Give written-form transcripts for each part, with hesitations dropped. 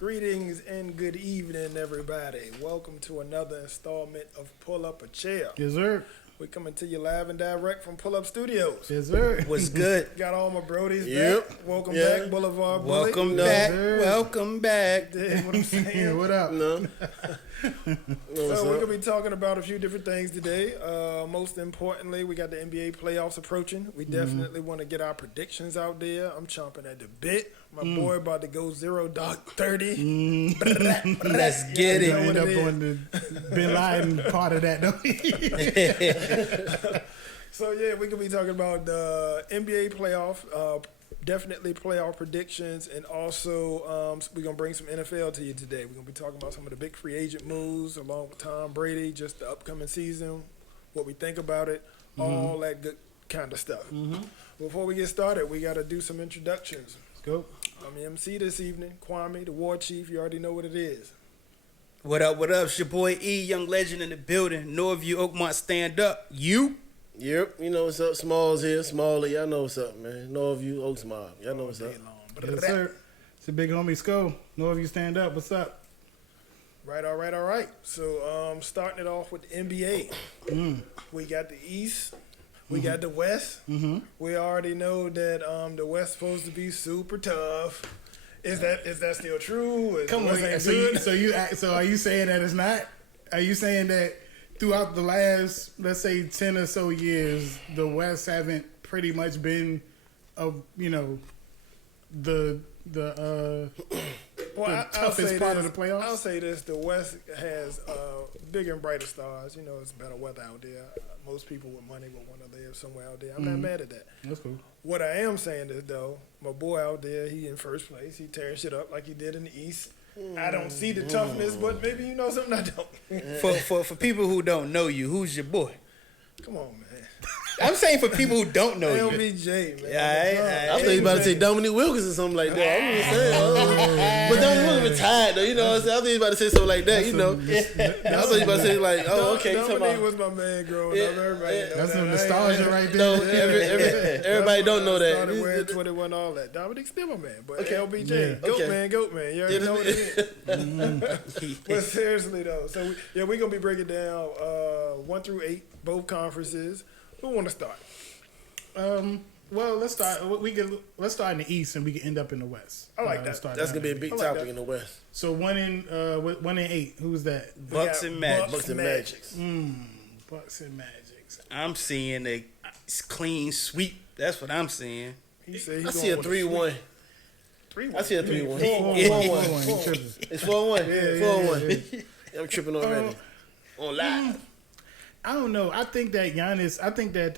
Greetings and good evening, everybody. Welcome to another installment of Pull Up a Chair. Yes, sir. We're coming to you live and direct from Pull Up Studios. Yes, sir. What's good? Got all my brodies Yep. back. Welcome Yeah. back, Boulevard Bully. Welcome No, back. sir. Welcome back. Dig what I'm saying? What up? No. So we're going to be talking about a few different things today. Most importantly, we got the NBA playoffs approaching. We definitely want to get our predictions out there. I'm chomping at the bit. My boy about to go 0-30. Let's get You know it. what End up it is. on the Bin Laden part of that, don't we? So yeah, we're gonna be talking about the NBA playoff, definitely playoff predictions, and also we're gonna bring some NFL to you today. We're gonna be talking about some of the big free agent moves, along with Tom Brady, just the upcoming season, what we think about it, all that good kind of stuff. Before we get started, we gotta do some introductions. Let's go. I'm the MC this evening, Kwame, the War Chief. You already know what it is. What up, what up? It's your boy E, young legend in the building. Northview, Oakmont, stand up. You? Yep, you know what's up. Smalls here, Smalley. Y'all know what's up, man. Northview, Oaksmont. Y'all know what's up. Day long. Yes, sir. It's a big homie Skull. Know if you stand up. What's up? Right, all right, all right. So, starting it off with the NBA. We got the East. We got the West. We already know that the West supposed to be super tough. Is that still true? Is Come the West on. ain't So good? so are you saying that it's not? Are you saying that throughout the last, let's say, 10 or so years, the West haven't pretty much been, the Well, toughest part of the playoffs? I'll say this: the West has bigger and brighter stars. You know, it's better weather out there. Most people with money will want to live somewhere out there. I'm not mad at that. That's cool. What I am saying is, though, my boy out there, he in first place. He tearing shit up like he did in the East. I don't see the toughness, but maybe you know something I don't. For people who don't know you, who's your boy? Come on, man. I'm saying for people who don't know you. LBJ, man. Yeah, I was thinking about to say Dominique Wilkins or something like that. I'm just saying. But Dominique Wilkins retired, though. You know what I'm saying? I was thinking about to say something like that, you know. I thought you about to say, like, oh, okay. You talking Dominique about. was my man growing up. Everybody know That's that. some nostalgia right No, there. everybody don't know Started wearing that. 21, all that. Dominique's still my man, but Okay. LBJ, Yeah. goat man. You already know what it is. But seriously though, so we're gonna be breaking down 1 through 8, both conferences. Who want to start? Well, let's start. Let's start in the East, and we can end up in the West. I like Let's that. start That's down going to be a there. big I like topic that. in the West. So 1 in 8. Who's that? Bucks got and Magic. Bucks and Magics. Bucks and Magics. I'm seeing a clean sweep. That's what I'm seeing. He said he I see a 3-1. 3-1. I see a 3-1. 4-1. Triple. It's 4-1. Yeah. 4-1. I'm tripping already. On live. I don't know. I think that Giannis. I think that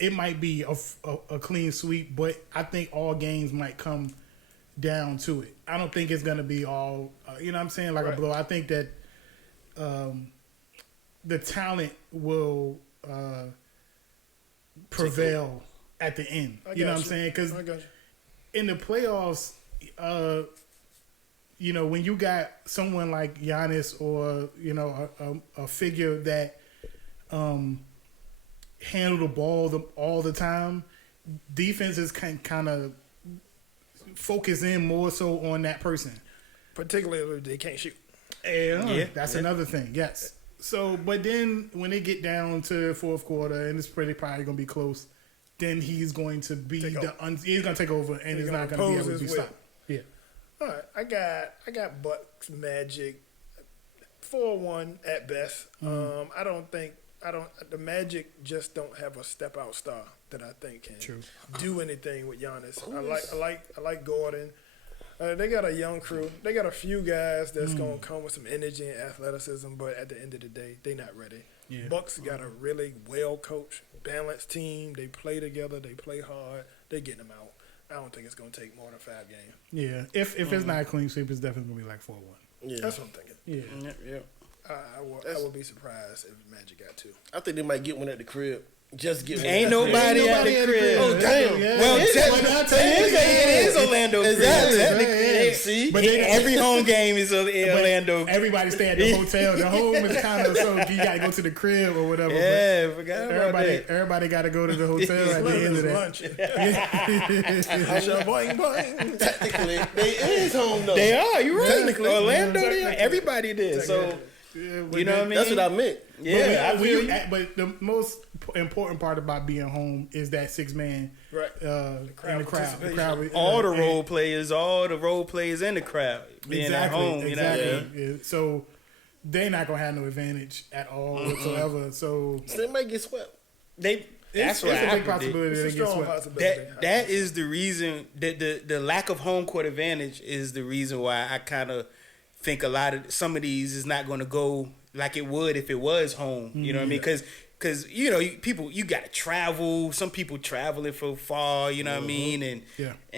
it might be a clean sweep, but I think all games might come down to it. I don't think it's gonna be all. You know what I'm saying? Like Right. a blow. I think that the talent will prevail at the end. I You know got what I'm saying? Because I got you. in the playoffs, when you got someone like Giannis or a figure that handle the ball all the time, defenses can kind of focus in more so on that person. Particularly if they can't shoot. Yeah. That's another thing. Yes. So, but then when they get down to fourth quarter and it's probably going to be close, then he's going to be Take he's going to take over and he's not going to be impose able to be his will. stopped. Yeah. All right, I got Bucks Magic 4-1 at best. The Magic just don't have a step out star that I think can do anything with Giannis. I like Gordon. They got a young crew. They got a few guys that's gonna come with some energy and athleticism, but at the end of the day, they not ready. Yeah. Bucks got a really well coached, balanced team. They play together. They play hard. They getting them out. I don't think it's gonna take more than 5 games. Yeah. If it's not a clean sweep, it's definitely going to be like 4-1. Yeah. That's what I'm thinking. Yeah. Yeah. I would be surprised if Magic got 2. I think they might get one at the crib. Just get Ain't nobody at the crib. Oh, damn. Yeah. Well, It is. technically, it is Orlando. Exactly. Technically, See? But they- every home game is Orlando. Everybody stay at the hotel. The home is kind of so you gotta go to the crib or whatever. Yeah, forgot But about that. everybody got to go to the hotel at the end of that. lunch. Boing, boing. Technically, they is home though. They are. You're right. Technically. Orlando. They are. Everybody did. So Yeah, but you know what I mean. That's what I meant. Yeah, I feel you. But the most important part about being home is that 6-man Right. in the crowd. The participation. crowd All the and- role players in the crowd being at home. You know what I mean? Yeah. So they're not gonna have no advantage at all whatsoever. So So they might get swept. That's it's what a I big possibility It's a that they get strong swept. possibility. that is the reason that the lack of home court advantage is the reason why I kind of think some of these is not going to go like it would if it was home. You know what I mean? Because you know you got to travel. Some people traveling from far. You know what I mean? And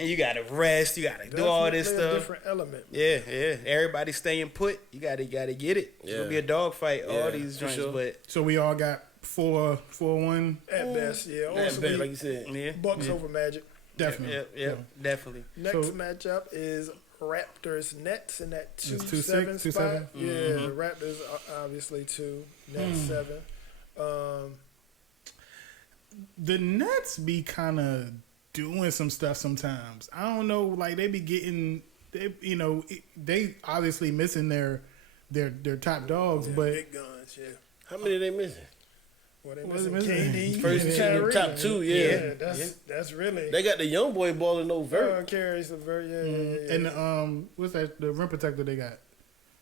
you got to rest. You got to do all this Definitely a stuff. different element. Yeah. Everybody staying put. You gotta get it. It's gonna be a dog fight. All Yeah, these for joints, sure. but So we all got 4-1. At best, yeah. That Also, bet, like you said. yeah, Bucks over Magic. Definitely. yeah, definitely. Next So- matchup is Raptors Nets in that 2-7 2-6, spot. 2-7? Yeah, the Raptors are obviously 2, Nets 7. The Nets be kind of doing some stuff sometimes. I don't know, like they be getting, they obviously missing their top dogs, but Big guns, yeah. How many they missing? Well, they What is missing it missing? KD, First and two, them Kyrie. top two, yeah. That's really. They got the young boy balling no vert. Carries a very yeah. and what's that? The rim protector they got?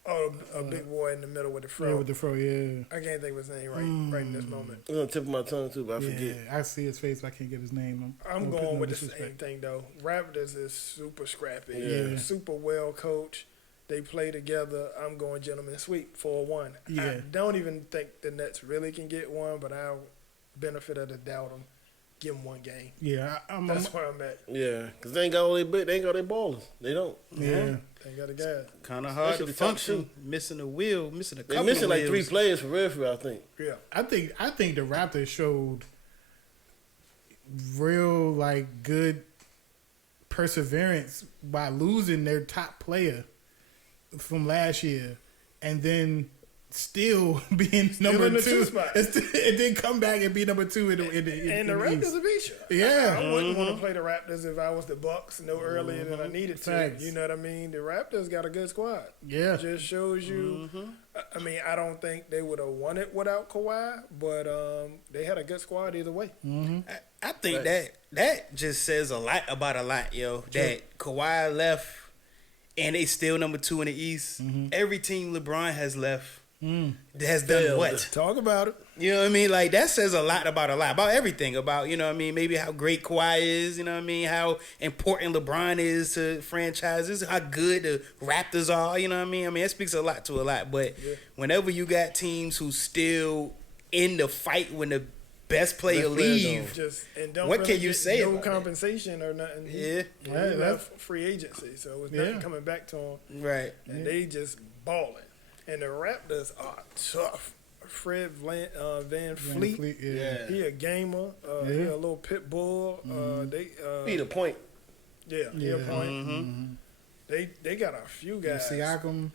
Oh, a big boy in the middle with the fro. Yeah, with the fro. Yeah, I can't think of his name right in this moment. It's on the tip of my tongue too, but I forget. I see his face, but I can't get his name. I'm gonna put going no with the disrespect. same thing though. Raptors is super scrappy, Yeah. super well coached. They play together. I'm going gentleman sweep 4-1. I Yeah. don't even think the Nets really can get one, but I'll benefit of the doubt them. Give them one game. Yeah, I'm That's where I'm at. Yeah, because they ain't got all they ain't got their ballers. They don't. yeah. They got a guy. Kind of hard Especially to the top function. Missing a wheel, missing a They couple. missing of like wheels. 3 players for real, I think. Yeah. I think the Raptors showed real like good perseverance by losing their top player from last year, and then still being number in the 2. two spot. And then come back and be number 2 in the And the Raptors. Raptors will beat you. Yeah. I wouldn't want to play the Raptors if I was the Bucks no earlier than I needed to. Facts. You know what I mean? The Raptors got a good squad. Yeah. Just shows you. I mean, I don't think they would have won it without Kawhi, but they had a good squad either way. I think that just says a lot about a lot, yo. That Kawhi left, and they still number 2 in the East. Every team LeBron has left has done Failed. what? Talk about it. You know what I mean? Like that says a lot about everything. About, you know what I mean, maybe how great Kawhi is, you know what I mean, how important LeBron is to franchises, how good the Raptors are, you know what I mean? I mean, it speaks a lot to a lot. But whenever you got teams who still in the fight when the best player Best player leave, Just and don't What really can you get say no about that? compensation or nothing. Yeah. He Right, left free agency, so it's nothing Yeah. coming back to him. right? And they just balling. And the Raptors are tough. Fred Van Fleet. Yeah. He a gamer. He a little pit bull. They Be the point. yeah, he a point. They got a few guys. Siakam.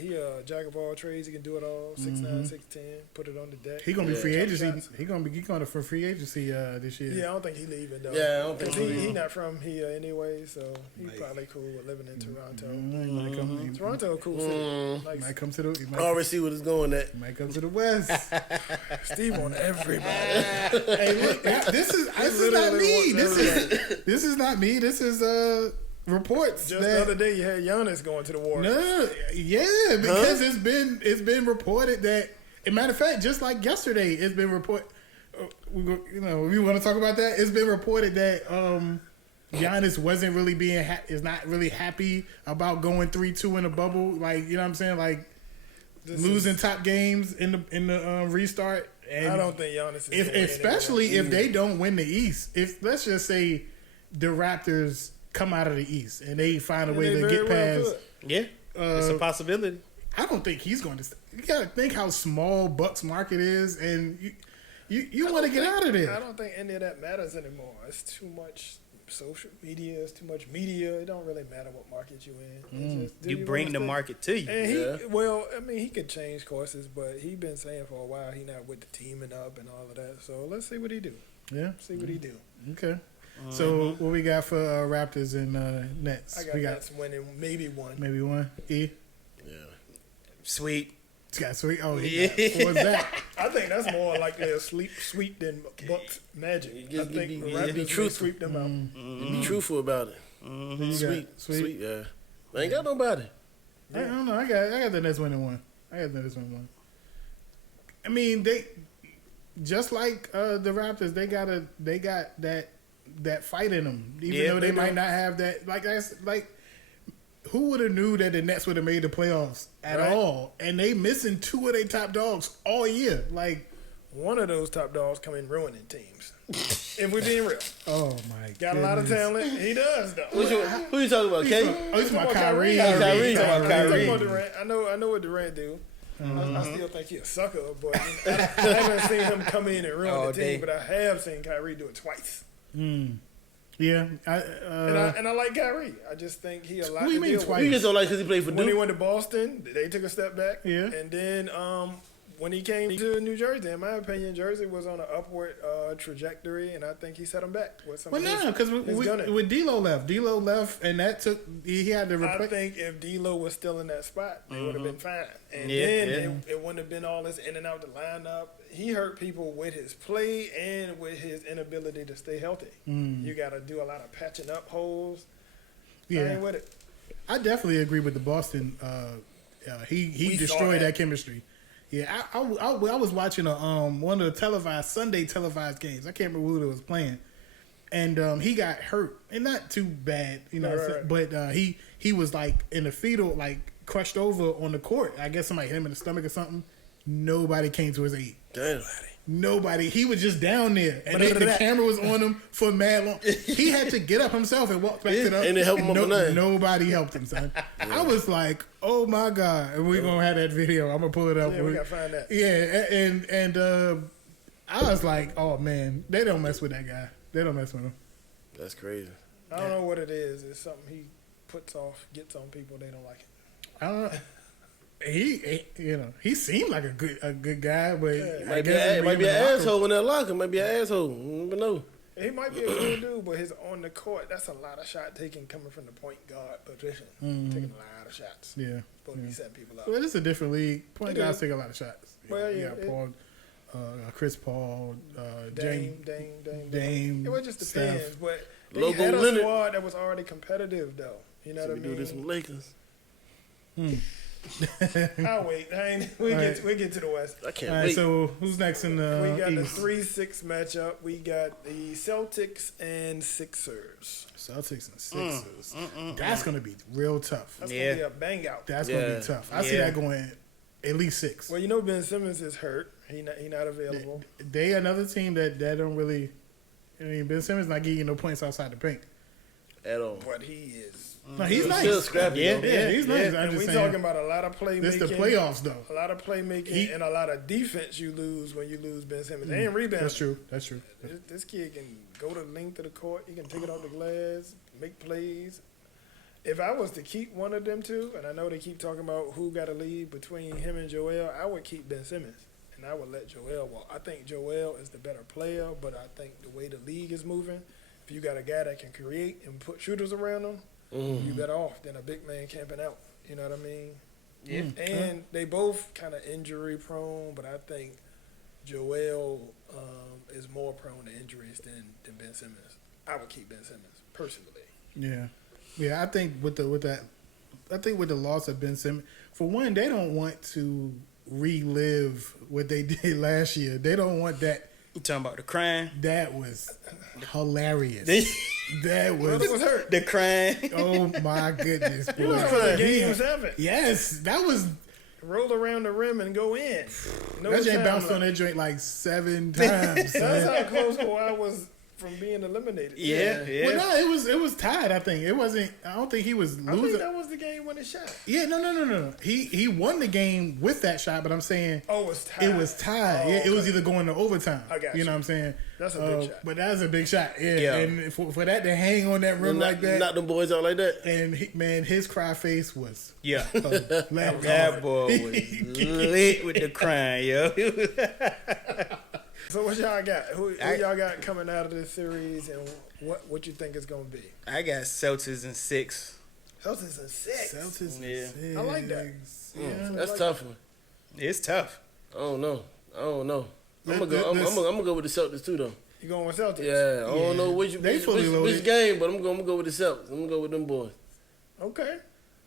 He a jack of all trades. He can do it all. 6'9", 6'10". Put it on the deck. He gonna be free Jump agency. shots. He going for free agency this year. Yeah, I don't think he leaving though. Yeah, I don't think 'Cause he he leaving. not from here anyway, so he probably cool with living in Toronto. He might come. He Toronto a cool city. Like might come to the. He I might, already see what it's going at. he might come to the West. Steve on everybody. Hey, look, this is not literally me. wants This is not me. This is reports. Just the other day, you had Giannis going to the Warriors. No, yeah, because it's been reported that. As a matter of fact, just like yesterday, it's been reported. We want to talk about that. It's been reported that Giannis wasn't really is not really happy about going 3-2 in the bubble. Like, you know what I'm saying, like losing top games in the restart. And I don't think Giannis is going especially if they don't win the East. If let's just say the Raptors come out of the East and they find a way to get past. Yeah, it's a possibility. I don't think he's going to. You got to think how small Bucks market is, and You want to get out of I there. don't think any of that matters anymore. It's too much social media. It's too much media. It don't really matter what market you in. It's just, do You bring wanna the stay? market to you. And he, Yeah. well, I mean, he could change courses, but he been saying for a while he not with the teaming up and all of that. So let's see what he do. Yeah. See what he do. Okay. So what we got for Raptors and Nets? I got we Nets winning maybe one. maybe one. E. Yeah. Sweet. It's got sweet. Oh Yeah. yeah. What's that? I think that's more likely a sweep than Bucks Magic. I Just think be the Raptors will truthful. sweep them out. Be truthful about it. You got Sweet, yeah. I ain't got nobody. I don't know. I got the Nets winning one. I got the Nets winning one. I mean, they just like the Raptors. They got that fight in them, even Yeah, though they they might do. not have that. Like who would have knew that the Nets would have made the playoffs at Right. all? And they missing two of their top dogs all year. Like, One of those top dogs come in ruining teams. If we're being real, oh my, got a lot of goodness. talent. He does though. Who you talking about, Oh, K? he's my Kyrie. Kyrie. I'm Kyrie. talking about Durant. I know what Durant do. I still think he's a sucker, but I haven't seen him come in and ruin All the team. day. But I have seen Kyrie do it twice, Yeah, and I like Kyrie. I just think he a lot Who to you mean deal twice? with. You just don't like because he played for When he Duke. went to Boston, they took a step back. Yeah. And then when he came to New Jersey, in my opinion, Jersey was on an upward trajectory, and I think he set him back with some well, of his, no, because his gunning. with D'Lo left, and that took he had to I replace. think if D'Lo was still in that spot, they would have been fine. And Yeah, then yeah. It wouldn't have been all this in and out the lineup. He hurt people with his play and with his inability to stay healthy. You got to do a lot of patching up holes. I Yeah, ain't with it. I definitely agree with the Boston. He We saw destroyed that. that chemistry. Yeah, I was watching one of the Sunday televised games. I can't remember who it was playing, and he got hurt, and not too bad, you know. Right. But he was like in the fetal, like crushed over on the court. I guess somebody hit him in the stomach or something. Nobody came to his aid. Damn. Nobody. He was just down there, and the camera was on him for mad long. He had to get up himself and walk back to the. And they helped him up or nothing. Nobody helped him, son. I was like, "Oh my god!" And we're gonna have that video. I'm gonna pull it up. Yeah, we got to find that. Yeah, and I was like, "Oh man, they don't mess with that guy. They don't mess with him." That's crazy. I don't know what it is. It's something he gets on people. They don't like it. I don't know. He seemed like a good guy, but I Might be, guess might when be he an in the locker- asshole in that locker. Might be an asshole. You never know. He might be a good dude, but his on the court, that's a lot of shot taking coming from the point guard position. Taking a lot of shots. Yeah. Supposed to be setting people up. Well, it's a different league. Point It guards is. take a lot of shots. Well, You yeah, got it- Paul, Chris Paul, Dame. Dame, It was just Steph. depends, but they Logo had a Leonard. squad that was already competitive, though. You know So what we I do this mean? with Lakers. I'll wait. We get to the West. I can't All right, wait. so who's next in the We got the East? 3-6 matchup. We got the Celtics and Sixers. Celtics and Sixers. That's going to be real tough. That's Yeah. gonna be a bang out. That's going to Yeah. be tough. I see Yeah. that going at least 6. Well, you know Ben Simmons is hurt. He not available. They another team that don't really. I mean, Ben Simmons not getting you no points outside the paint. At all. But he is. No, he's Still nice. scrappy. Yeah, though. Yeah, he's nice. I'm And just we saying. talking about a lot of playmaking. This the playoffs though. A lot of playmaking He- and a lot of defense you lose when you lose Ben Simmons. And rebounding. That's true. That's true. This kid can go the length of the court. He can take it off the glass, make plays. If I was to keep one of them two, and I know they keep talking about who got a lead between him and Joel, I would keep Ben Simmons, and I would let Joel walk. I think Joel is the better player, but I think the way the league is moving, if you got a guy that can create and put shooters around him, you better off than a big man camping out. You know what I mean? Yeah. And they both kind of injury prone, but I think Joel is more prone to injuries than Ben Simmons. I would keep Ben Simmons personally. Yeah, yeah. I think with the loss of Ben Simmons, for one, they don't want to relive what they did last year. They don't want that. You talking about the crying? That was hilarious. That Brother was. was hurt. The crying. Oh my goodness, He was boy. for the game 7. Yes, that was. Roll around the rim and go in. No That joint time bounced left. on that joint like 7 times. That's son. how close Kawhi was from being eliminated. Yeah. Well, no, it was tied. I think it wasn't. I don't think he was I think losing. that was the game-winning shot. Yeah, no. He won the game with that shot, but I'm saying Oh, it was tied. it was tied. Oh, yeah, it was okay. either going to overtime. I got you. you. Know what I'm saying? That's a big shot. But that was a big shot. Yeah, Yeah. and for that to hang on that rim like that, Knock them boys out like that. and his cry face was Yeah. hilarious. That boy was lit with the crying, yo. So what y'all got? Who y'all got coming out of this series, and what you think it's gonna be? I got Celtics in 6. Celtics in 6. Celtics. Yeah. I like that. Yeah. That's a tough one. It's tough. I don't know. I'm gonna This- go with the Celtics too, though. You going with Celtics? Yeah, I don't know They fully loaded. which game, but I'm gonna go with the Celtics. I'm gonna go with them boys. Okay.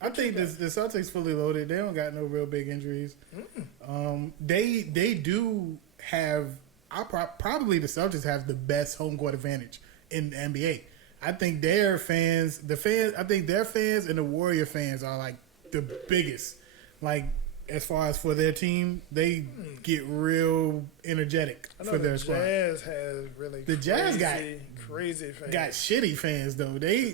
I think the Celtics fully loaded. They don't got no real big injuries. They do have. Probably the Celtics have the best home court advantage in the NBA. I think their fans, I think their fans and the Warrior fans are like the biggest. Like as far as for their team, they get real energetic I know for the their squad. Jazz has really The Jazz crazy fans. Got shitty fans though. They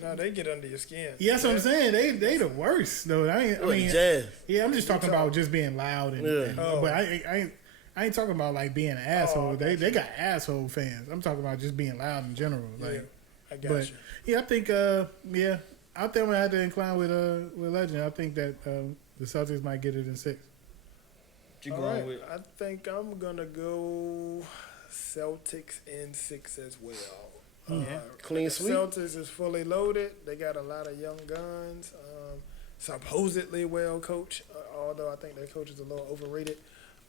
No, they get under your skin. yeah, that's what I'm saying. They the worst though. I mean, Jazz. yeah, I'm just talking about just being loud and, Yeah. and- Oh. but I ain't talking about like being an asshole. They got asshole fans. I'm talking about just being loud in general. Like, Yeah, I got but you. yeah, I think I think I'm gonna have to incline with Legend. I think that the Celtics might get it in 6. What you All going right. with? I think I'm gonna go Celtics in 6 as well. Clean sweep. Celtics is fully loaded. They got a lot of young guns. Supposedly well coached, although I think their coach is a little overrated.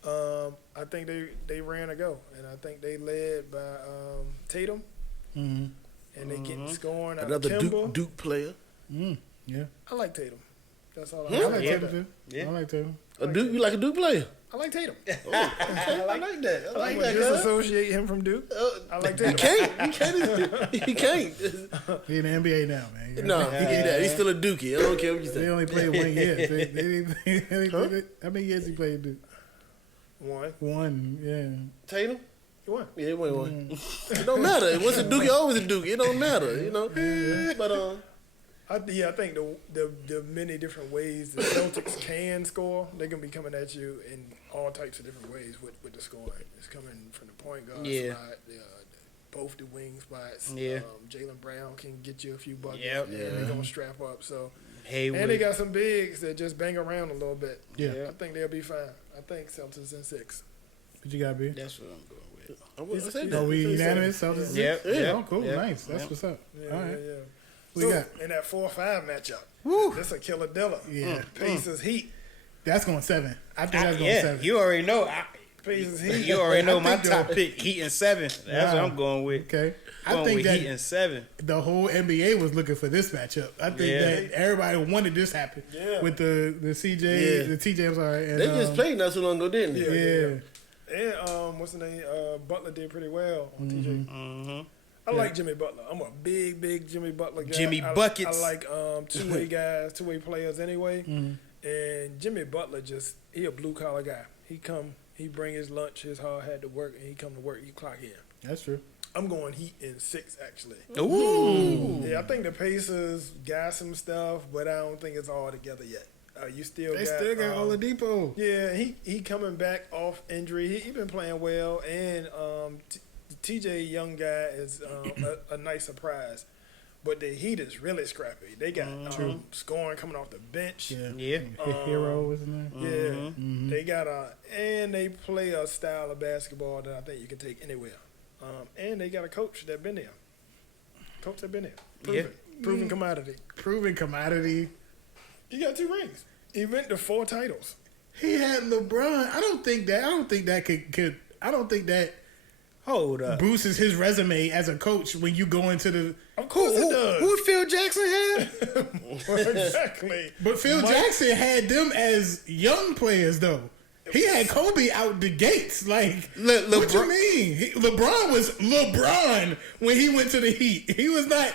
I think they ran a go, and I think they led by Tatum, Mm-hmm. and they getting scoring out Another of Kimba. Duke player. Yeah, I like Tatum. That's all I like I Tatum too. Yeah. I like Tatum. You like a Duke player? I like Tatum. I like that. I I like would that. disassociate him from Duke. I like You Tatum. can't. You can't. He in the NBA now, man. You No, know? he get that. He's still a Dookie. I don't care what you They say. only played 1 year. How many years he played? Dude? One. 1, yeah. Tatum? You won. Yeah, it went one. It don't matter. It was a Dookie, always a Dookie. It don't matter, you know. But I think the many different ways the Celtics can score, they're gonna be coming at you in all types of different ways with the scoring. It's coming from the point guard Yeah. spot, both the wing spots. Yeah. Jaylen Brown can get you a few buckets. Yep. And they're gonna strap up. So Hayward. and they got some bigs that just bang around a little bit. Yeah. I think they'll be fine. I think Celtics in 6. What you got, B? That's what I'm going with. I said No, that. we It's- unanimous. Celtics. Yep, Yeah. yep, Oh, cool. yep, Nice. That's yep. what's up. Yeah, All right. yeah. We So, got. in that 4-5 matchup. Woo. This a killer dilla. Yeah. Pacers Heat. That's going 7. I think that's going Yeah, 7. you already know. Pacers Heat. You already know I my think top the- pick, Heat and 7. That's what I'm going with. Okay. I Going think with that Heat and 7. the whole NBA was looking for this matchup. I think Yeah. that everybody wanted this happen. Yeah. With the CJ, Yeah. the TJ, I'm sorry. And, They just played not so long ago, didn't they? Yeah. And what's the name? Butler did pretty well on TJ. Mm-hmm. I like Jimmy Butler. I'm a big Jimmy Butler guy. Jimmy I Buckets. like two-way guys, two-way players anyway. And Jimmy Butler he a blue collar guy. He bring his lunch, his hard hat to work, and he come to work. You clock in. That's true. I'm going Heat in 6 actually. Ooh. Yeah, I think the Pacers got some stuff, but I don't think it's all together yet. You still They got, still got Oladipo. Yeah, he coming back off injury. He been playing well, and TJ young guy is a nice surprise. But the Heat is really scrappy. They got scoring coming off the bench. Yeah. Hero was his name. Yeah, they got and they play a style of basketball that I think you can take anywhere. And they got a coach that been there. Proven commodity. Proven commodity. He got 2 rings. He went to 4 titles. He had LeBron. I don't think that could. I don't think that Hold up. boosts his resume as a coach when you go into the. Of course it does. Who Phil Jackson had? Exactly. But Phil Jackson had them as young players though. He had Kobe out the gates. Like, what you mean? LeBron was LeBron when he went to the Heat. He was not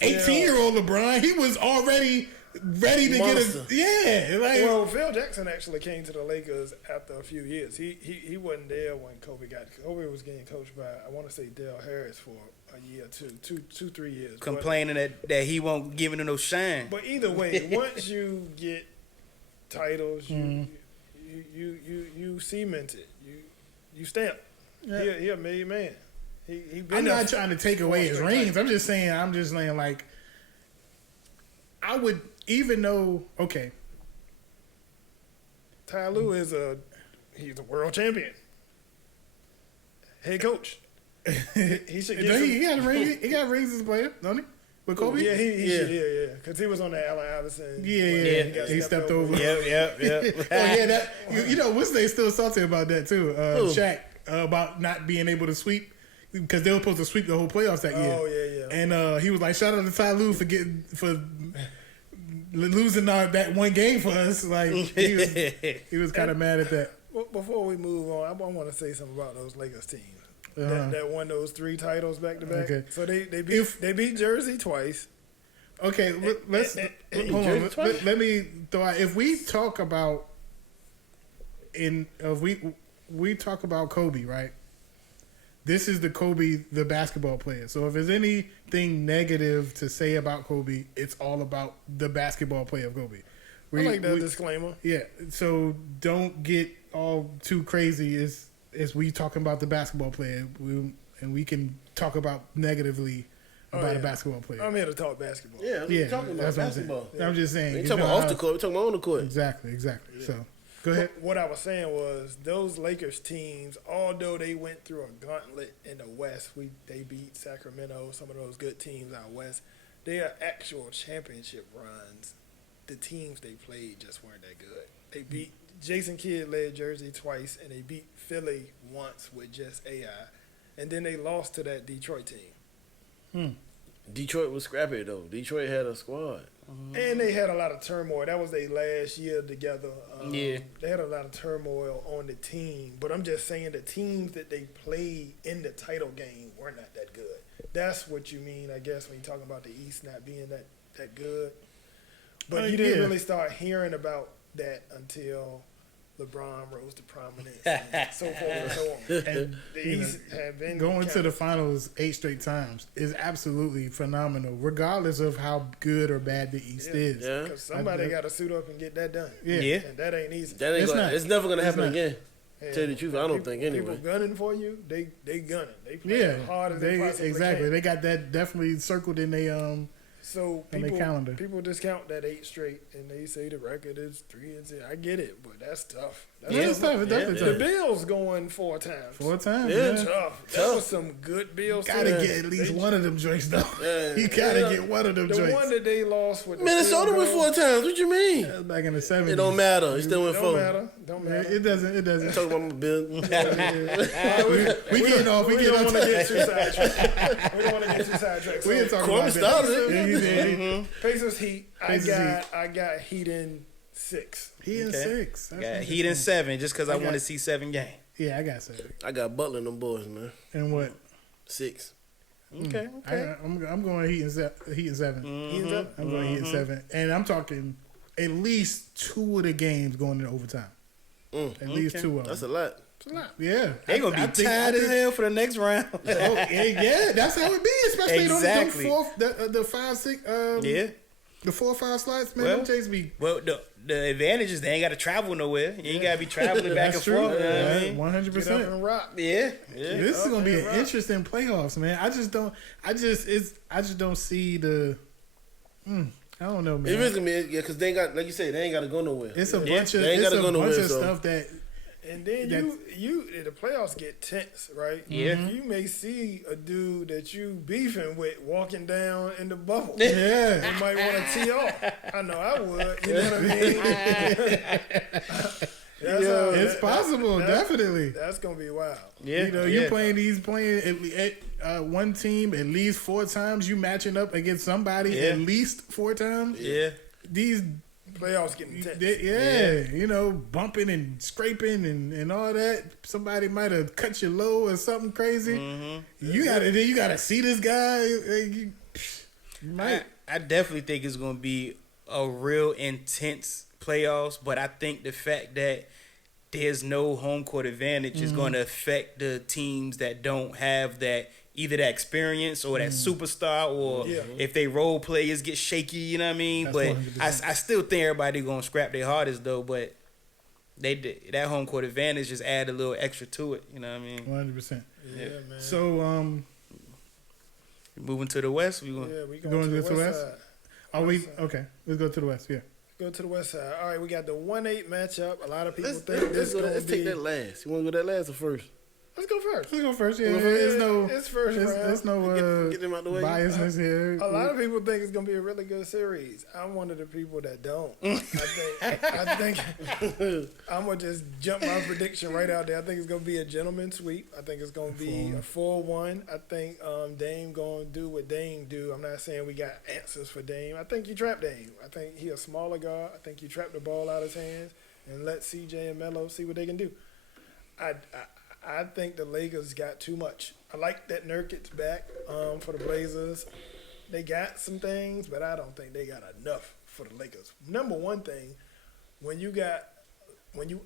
18-year-old LeBron. He was already ready to Monster. get a Well, Phil Jackson actually came to the Lakers after a few years. He wasn't there when Kobe got. Kobe was getting coached by, I want to say, Dale Harris for a year, 3 years. Complaining that he won't give it no shine. But either way, once you get titles, you cement it. You stamp. Yeah. He a made man. He been I'm there not trying to take away his reins. I'm just saying like I would, even though, okay, Ty Lue he's a world champion. Head coach. He should get he got rings as a player, don't he? With Kobe? Yeah, yeah. Because he was on the Allen Iverson. Yeah. He stepped over. Yep. Oh yeah, that you know, Wednesday's still salty about that too. Shaq about not being able to sweep because they were supposed to sweep the whole playoffs that year. Oh yeah. And he was like, "Shout out to Ty Lue for losing that one game for us." Like he was kind of mad at that. Well, before we move on, I want to say something about those Lakers teams Uh-huh. that won those 3 titles back to back. Okay. So they beat Jersey twice. Okay, let's hold on. Let me throw out. If we talk about we talk about Kobe, right? This is the Kobe, the basketball player. So if there's anything negative to say about Kobe, it's all about the basketball player of Kobe. I like that disclaimer. Yeah. So don't get all too crazy as we talking about the basketball player, and we can talk about negatively about a basketball player. I'm here to talk basketball. Yeah, Yeah, talking about that's what basketball. I'm just saying. We you talking know about off how- the court. We talking about on the court. Exactly. Yeah. So go ahead. What I was saying was those Lakers teams, although they went through a gauntlet in the West, they beat Sacramento, some of those good teams out West. Their actual championship runs, the teams they played just weren't that good. They beat Jason Kidd led Jersey twice, and they beat Philly once with just AI, and then they lost to that Detroit team. Detroit was scrappy though. Detroit had a squad. And they had a lot of turmoil. That was their last year together. Yeah. They had a lot of turmoil on the team. But I'm just saying the teams that they played in the title game were not that good. That's what you mean, I guess, when you're talking about the East not being that good. But you didn't really start hearing about that until LeBron rose to prominence and so forth and so on. And The East have been going to kind the of- finals 8 straight times is absolutely phenomenal, regardless of how good or bad the East is. Yeah. Because somebody got to suit up and get that done. Yeah. And that ain't easy. That ain't It's gonna, not. it's never gonna happen not. again. And Tell you the truth, I don't think anyway. People gunning for you, they gunning. They play Yeah, as hard as they possibly exactly. can. They got that definitely circled in their So on their calendar. people discount that 8 straight, and they say the record is 3-0. I get it, but that's tough. That's Yeah, it's tough. It's definitely The tough. Bills going 4 times. 4 times. Yeah. Yeah. Tough. That was some good Bills. Gotta team. get at least They- one of them joints though. Yeah. You gotta get one of them The joints. one that they lost with the Minnesota field went goal, 4 times. What you mean? That was back in the 70s. It don't matter. He still went Don't 4. matter. Don't Yeah, matter. it doesn't. It doesn't. Talking about my bill. We getting off. We We getting don't off. want to get too sidetracked. We don't want to get too sidetracked. We didn't talk Corbin about started that. it. Yeah, he did. Pacers Heat. Pacers I got Heat in 6. He in Okay. 6. That's Got interesting. Heat in 7 just because I got- want to see 7 games. Yeah, I got 7. I got Butler and them boys, man. And what? 6. Okay. I'm going Heat in 7. Heat in 7. I'm going Heat in 7, and I'm talking at least 2 of the games going into overtime. At least 2 of them. That's a lot. That's a lot. Yeah, They're going to I be think- tired I as think- hell for the next round. Oh, yeah, that's how it be. Especially Exactly. the 5, 6, Yeah. the 4 or 5 slots. Man, Well, them Jays be. Well, the advantage is they ain't got to travel nowhere. You ain't got to be traveling back That's and true. forth. You know what I mean? 100%. Get up and rock. Yeah. This is gonna be an right. interesting playoffs, man. I just don't see the. I don't know, man. It is gonna be, yeah, because they ain't got, like you said, they ain't got to go nowhere. It's a Yeah. bunch of They ain't it's gotta a go bunch nowhere, of so. stuff that And then the playoffs get tense, right? Yeah. You may see a dude that you beefing with walking down in the bubble. yeah. You might want to tee off. I know I would. You know what I mean? It's possible, definitely. That's gonna be wild. Yeah. You know, you playing at one team at least 4 times. You matching up against somebody Yeah. at least 4 times. Yeah. These, Playoffs getting tense. you know, bumping and scraping and all that. Somebody might have cut you low or something crazy. You gotta see this guy. You might. I definitely think it's going to be a real intense playoffs, but I think the fact that there's no home court advantage is going to affect the teams that don't have that, either that experience or that superstar, or if they role players get shaky, you know what I mean? That's But 100%. I still think everybody going to scrap their hardest though, but that home court advantage just add a little extra to it, you know what I mean? 100%. Yeah, man. So, Moving to the West, we going Yeah, we Going going to to the the west West? side. are we okay? Let's go to the West. Yeah. Go to the west side. All right, we got the 1-8 matchup. A lot of people Let's think this is going to let's be. take that last. You want to go that last or first? Let's go first. Let's go first. Yeah, Go first. it's no, It's first round. it's no Get them out the way. biasness here. A lot of people think it's gonna be a really good series. I'm one of the people that don't. I think I'm gonna just jump my prediction right out there. I think it's gonna be a gentleman's sweep. I think it's gonna be a 4-1. I think Dame gonna do what Dame do. I'm not saying we got answers for Dame. I think you trap Dame. I think he a smaller guard. I think you trap the ball out of his hands and let CJ and Melo see what they can do. I think the Lakers got too much. I like that Nurkic's back for the Blazers. They got some things, but I don't think they got enough for the Lakers. Number one thing, when you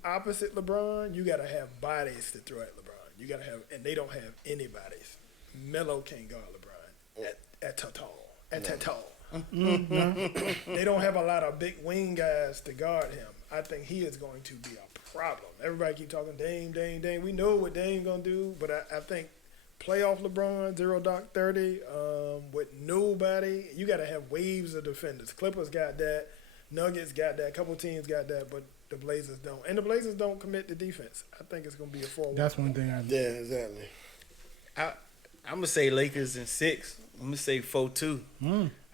opposite LeBron, you got to have bodies to throw at LeBron. You got to have, and they don't have any bodies. Melo can't guard LeBron at that tall. They don't have a lot of big wing guys to guard him. I think he is going to be a problem. Everybody keep talking Dame. We know what Dame gonna do, but I think playoff LeBron, 0-30, with nobody, you got to have waves of defenders. Clippers got that. Nuggets got that. A couple teams got that, but the Blazers don't. And the Blazers don't commit to defense. I think it's going to be a 4-1. That's one thing I Yeah, exactly. I'm gonna say Lakers in 6. I'm gonna say 4-2.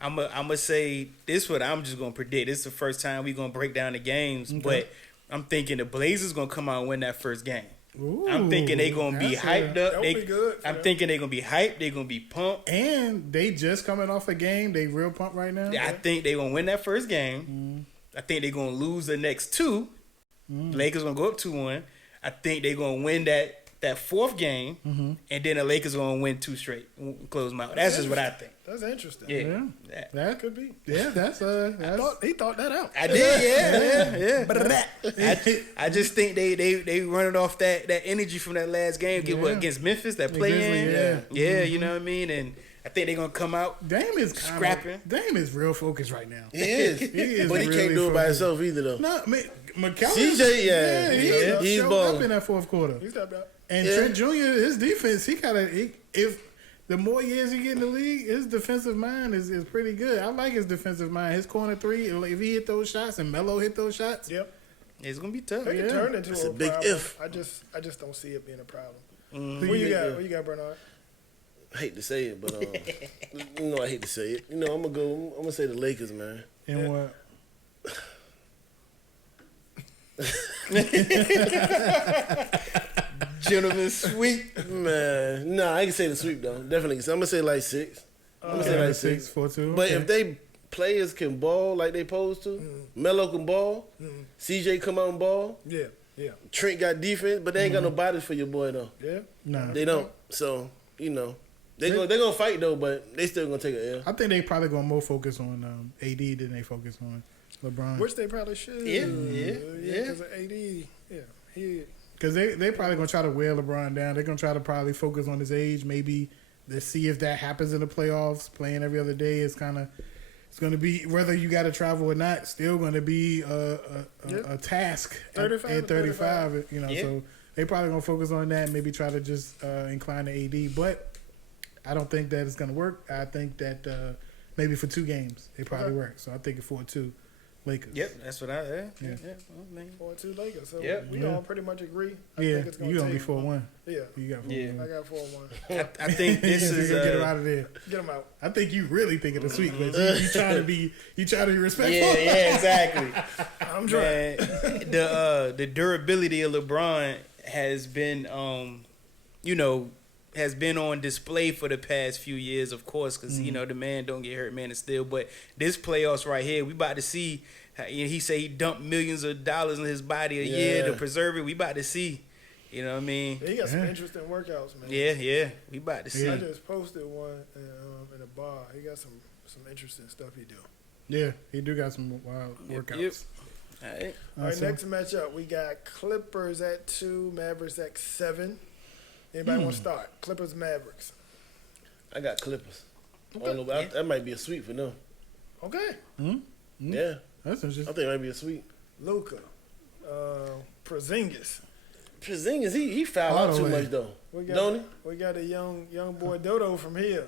I'm gonna say this. What I'm just gonna predict. This is the first time we gonna break down the games, but I'm thinking the Blazers gonna come out and win that first game. I'm thinking they gonna be hyped up. That would be good for I'm them. thinking they gonna be hyped. They gonna be pumped. And they just coming off a game. They real pumped right now. I think they gonna win that first game. I think they gonna lose the next 2. Lakers gonna go up 2-1. I think they gonna win that fourth game, and then the Lakers gonna win 2 straight. Close them out. That's just what I think. That's interesting. Yeah. That Could be. Yeah, that's He thought that out. I did, yeah. I just think they running off that energy from that last game against Memphis, that play in. Grizzlies, Yeah, you know what I mean? And I think they're gonna come out. Dame is Scrapping. Dame is real focused right now. He is. is But he really can't do it by focused. himself either, though. No, McCallum. CJ, he he's showed balling. up in that fourth quarter. He stepped out. And Trent Jr., his defense, if the more years he get in the league, his defensive mind is pretty good. I like his defensive mind. His corner 3, if he hit those shots and Melo hit those shots, Yep. It's gonna be tough. They can turn into It's a a big problem. if. I just don't see it being a problem. who What you got? got? What you got, Bernard? I hate to say it, but you know I hate to say it. You know I'm gonna say the Lakers, man. And what? Gentlemen sweep. Man, nah, I can say the sweep though. Definitely. I'm gonna say like 6. I'm gonna say like 6. 4-2. But okay. if they players can ball like they supposed to, Melo can ball, CJ come out and ball. Yeah. Trent got defense, but they ain't got no bodies for your boy though. Yeah. Nah. They don't. So you know they gonna fight though, but they still gonna take a L. I think they probably gonna more focus on AD than they focus on LeBron. Which they probably should. Yeah. Because of AD. Yeah. Because they probably gonna try to wear LeBron down. They're gonna try to probably focus on his age. Maybe let's see if that happens in the playoffs. Playing every other day is kind of it's gonna be whether you got to travel or not. Still gonna be a task 35 at to 35. You know, Yeah. so they probably gonna focus on that. Maybe try to just incline to AD. But I don't think that it's gonna work. I think that maybe for 2 games it probably works. So I think it's 4-2 Lakers. Yep, that's what I. Yeah. Yeah. 4-2 Lakers. So Yep. we all pretty much agree. I Yeah, think it's you gonna be take 4-1. Yeah. You got 4-1. Yeah. I got 4-1. I think this is get him out of there. Uh, Get them out. I think you really think of the sweet, but you trying to be respectful. yeah, exactly. I'm trying. Man, the durability of LeBron has been has been on display for the past few years, of course, because the man don't get hurt, man, and still. But this playoffs right here, we about to see. He say he dumped millions of dollars in his body a year to preserve it. We about to see. You know what I mean? He got some interesting workouts, man. Yeah. We about to see. I just posted one in a bar. He got some interesting stuff he do. Yeah, he do got some wild workouts. Yep. All right. All right, So- next matchup, we got Clippers at 2, Mavericks at 7. Anybody want to start? Clippers, Mavericks. I got Clippers. I Okay. don't know, but that might be a sweep for them. Okay. Yeah, That's I interesting. think it might be a sweep. Luka. Porzingis. Porzingis, he fouled out too Hardaway. much though. We Don't he? got, we got a young boy Dodo from here.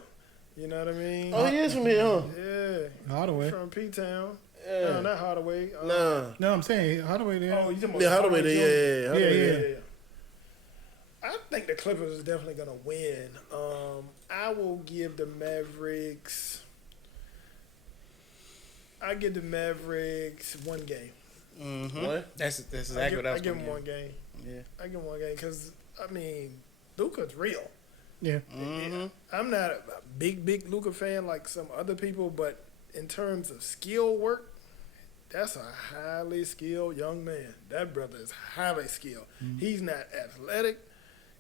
You know what I mean? Oh, he is from here, huh? Yeah. Hardaway. From P-Town. Yeah. No, not Hardaway. Nah. No, I'm saying Hardaway there. Oh, you talking about Yeah, Hardaway Jr.? there. Yeah, Hardaway Yeah. there. I think the Clippers is definitely going to win. I will give the Mavericks. I give the Mavericks one game. Mm-hmm. What? That's exactly what I I was give going them one game. Yeah. I give them one game because I mean, Luka's real. Yeah. Mm-hmm. I'm not a big Luka fan like some other people, but in terms of skill work, that's a highly skilled young man. That brother is highly skilled. He's not athletic.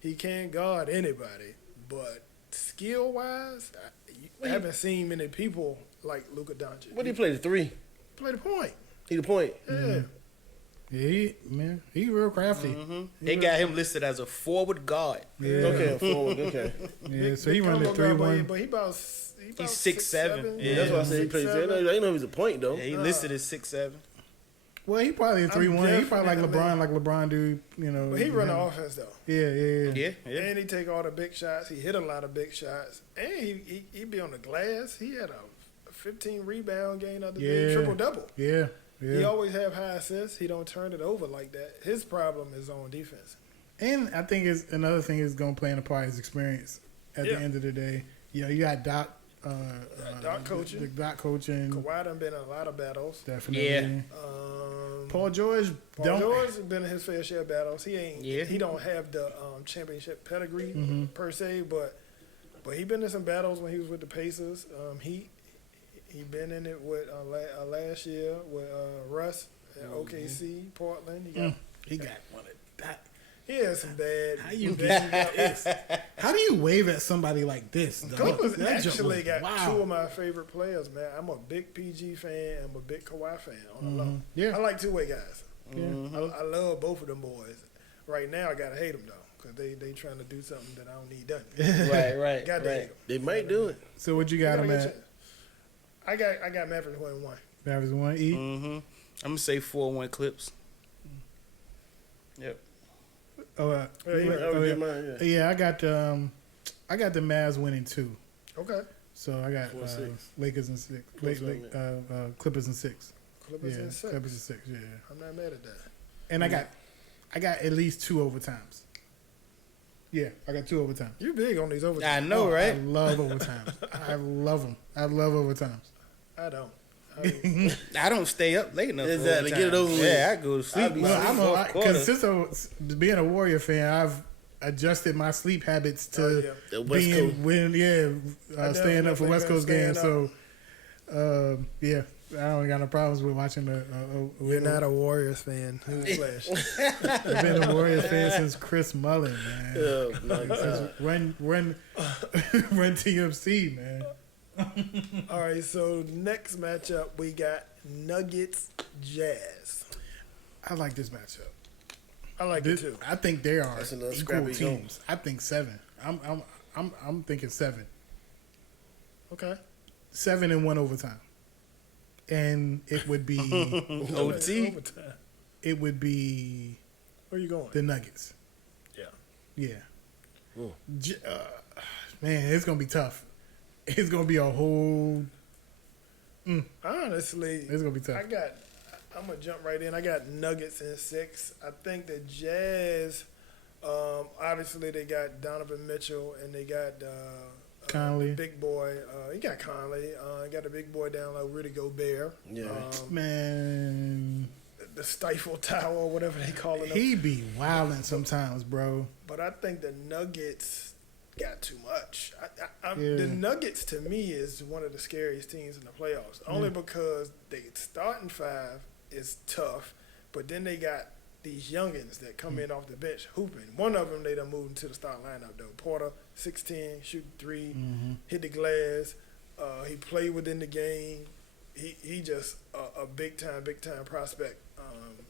He can't guard anybody, but skill wise, I haven't seen many people like Luka Doncic. What do you play the 3? Play the point. He the point. Yeah. Yeah, he real crafty. Mm-hmm. They got him listed as a forward guard. Yeah. Okay, forward. Okay. Yeah, so he run the combo guard, 3-1. but he about He's 6'7". Yeah, That's why I said he 6'7". plays. I didn't know he was a point though. Yeah, he listed as 6'7". Well, he probably a 3-1. He probably like definitely- LeBron do, you know. But he run the offense though. Yeah. Yeah, yeah. And he take all the big shots. He hit a lot of big shots. And he be on the glass. He had a 15 rebound game the other day, Yeah. triple double. Yeah. He always have high assists. He don't turn it over like that. His problem is on defense. And I think it's another thing is going to play in a part his experience at Yeah. the end of the day. You know, you got Doc. Doc coaching. The Doc coaching. Kawhi done been in a lot of battles. Definitely. Yeah. Paul George Paul don't. George has been in his fair share of battles. He ain't. Yeah. He don't have the championship pedigree Mm-hmm. per se, but he been in some battles when he was with the Pacers. He been in it with last year with Russ at OKC, Portland. He got one of that. He had some bad. How you bad How do you wave at somebody like this? dog? Clippers That jump actually was got wild. two of my favorite players, man. I'm a big PG fan. I'm a big Kawhi fan on the low. Yeah. I like two-way guys. Yeah. I love both of them boys. Right now, I gotta hate them though, because they trying to do something that I don't need done. Right. Got to hate them. They might do it. So what you got him at? I got Mavericks 1-1. Mavericks 1-E. Mm-hmm. I'm gonna say 4-1 Clips. Yep. Oh, Yeah, I would get mine, yeah. yeah. I got the Mavs winning 2. Okay. So I got 4-6. Lakers in 6. Close Clippers in 6. Clippers Yeah, in 6. Clippers in 6. Yeah. I'm not mad at that. And I got at least 2 overtimes. Yeah, I got 2 overtimes. You big on these overtimes. I know, right? I love overtimes. I love them. I love overtimes. I don't. I I don't stay up late enough. for Exactly. Get it overtime. over with. Yeah, I go to sleep. be by Well, the fourth quarter. because since being a Warrior fan, I've adjusted my sleep habits to Oh, yeah. The West being Coast. staying up for definitely West Coast been games. staying So, yeah, I don't got no problems with watching the. You're not a Warriors fan. Newsflash. I've been a Warriors fan since Chris Mullin, man. Oh, my God. Run TMC, man. All right, so next matchup we got Nuggets Jazz. I like this matchup. I like This, it too. I think they are That's another equal scrappy game. teams. I think 7. I'm thinking 7. Okay. 7 and 1 overtime, and it would be OT. Overtime. it would be Where you going? the Nuggets. Yeah. Yeah. Ooh. Man, it's gonna be tough. It's gonna be a whole. Honestly, It's gonna be tough. I'm gonna jump right in. I got Nuggets in 6. I think the Jazz. Obviously, they got Donovan Mitchell and they got Conley. big boy. You got Conley. You got the big boy down like Rudy Gobert. Yeah. Man, The Stifle Tower, whatever they call it. he be wilding sometimes, bro. But I think the Nuggets got too much. Yeah. The Nuggets, to me, is one of the scariest teams in the playoffs. Only because they starting 5 is tough, but then they got these youngins that come in off the bench hooping. One of them, they done moved into the start lineup, though. Porter, 6'10", shoot 3, hit the glass. He played within the game. he just a big time prospect.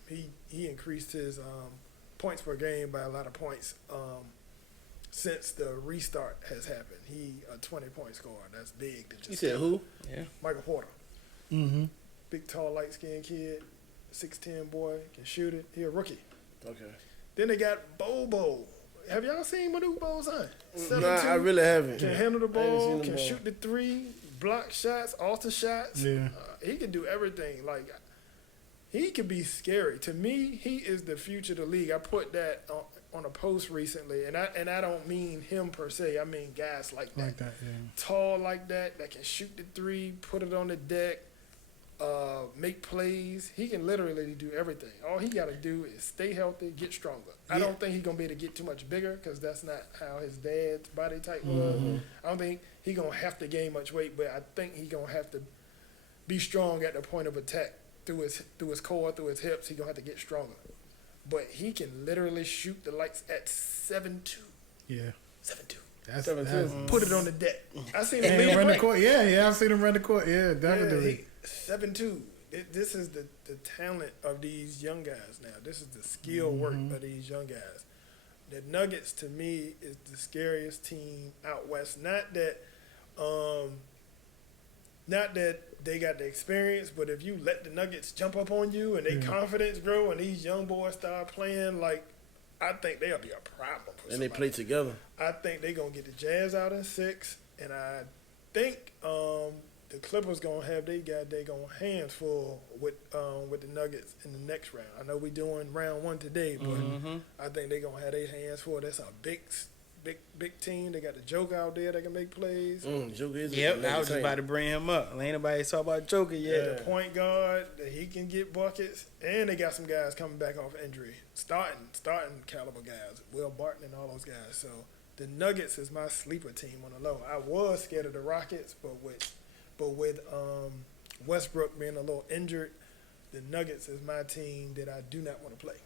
He increased his points per game by a lot of points since the restart has happened. He a 20-point scorer. That's big. To just You said who? Yeah. Michael Porter. Mm-hmm. Big, tall, light-skinned kid, 6'10" boy, can shoot it. He a rookie. Okay. Then they got Bobo. Have y'all seen Manute Bo's son? Nah, I really haven't. Can handle the I ain't ball, seen the can ball. shoot the three, block shots, alter shots. Yeah. He can do everything. Like, he could be scary. To me, he is the future of the league. I put that on a post recently, and I don't mean him per se. I mean guys like that. Like that, yeah. Tall like that can shoot the three, put it on the deck, make plays. He can literally do everything. All he got to do is stay healthy, get stronger. I don't think he's going to be able to get too much bigger because that's not how his dad's body type was. I don't think he's going to have to gain much weight, but I think he's going to have to be strong at the point of attack through his core, through his hips. He's going to have to get stronger. But he can literally shoot the lights at 7'2". Yeah. 7'2". That's 7'2". Put it on the deck. I seen him And lead run the break. court. Yeah, I've seen him run the court. Yeah, definitely. 7'2". This is the talent of these young guys now. This is the skill work of these young guys. The Nuggets, to me, is the scariest team out west. Not that they got the experience, but if you let the Nuggets jump up on you and their confidence grow and these young boys start playing, like, I think they'll be a problem for And they somebody. play together. I think they're going to get the Jazz out in 6, and I think the Clippers going to have they going hands full with the Nuggets in the next round. I know we doing round 1 today, but I think they're going to have their hands full. That's a big team. They got the Joker out there that can make plays. Joker is Yep, I was just about to bring him up. Ain't nobody talk about Joker yet. The point guard that he can get buckets, and they got some guys coming back off injury, starting caliber guys, Will Barton and all those guys. So the Nuggets is my sleeper team on the low. I was scared of the Rockets, but with Westbrook being a little injured, the Nuggets is my team that I do not want to play.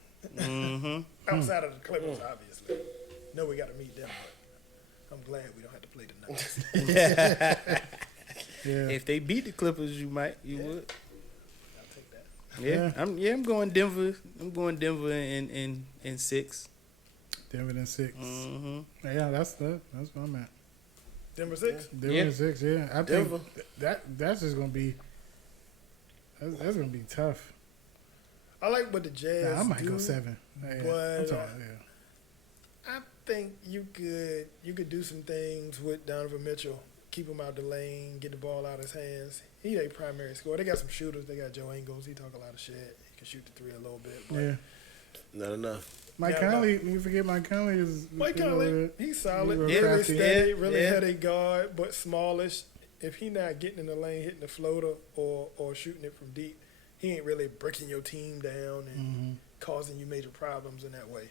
Outside of the Clippers, obviously. No, we got to meet them, but I'm glad we don't have to play the Nuggets. Yeah. If they beat the Clippers, you would. I'll take that. I'm going Denver. I'm going Denver in 6. Denver in 6. Mm-hmm. Yeah, that's where I'm at. Denver 6? Denver in 6, yeah. I Denver. think that's just gonna be that's gonna be tough. I like what the Jazz Nah, I might do. go 7. Yeah, but, I'm talking, I think you could do some things with Donovan Mitchell. Keep him out the lane, get the ball out of his hands. He a primary scorer. They got some shooters. They got Joe Ingles. He talk a lot of shit. He can shoot the three a little bit. But yeah. Not enough. Mike Yeah, Conley, you forget Mike Conley is Mike Conley, he's solid, real really crafty. steady, Yeah, really yeah. had a guard, but smallish. If he not getting in the lane, hitting the floater or shooting it from deep, he ain't really breaking your team down and causing you major problems in that way.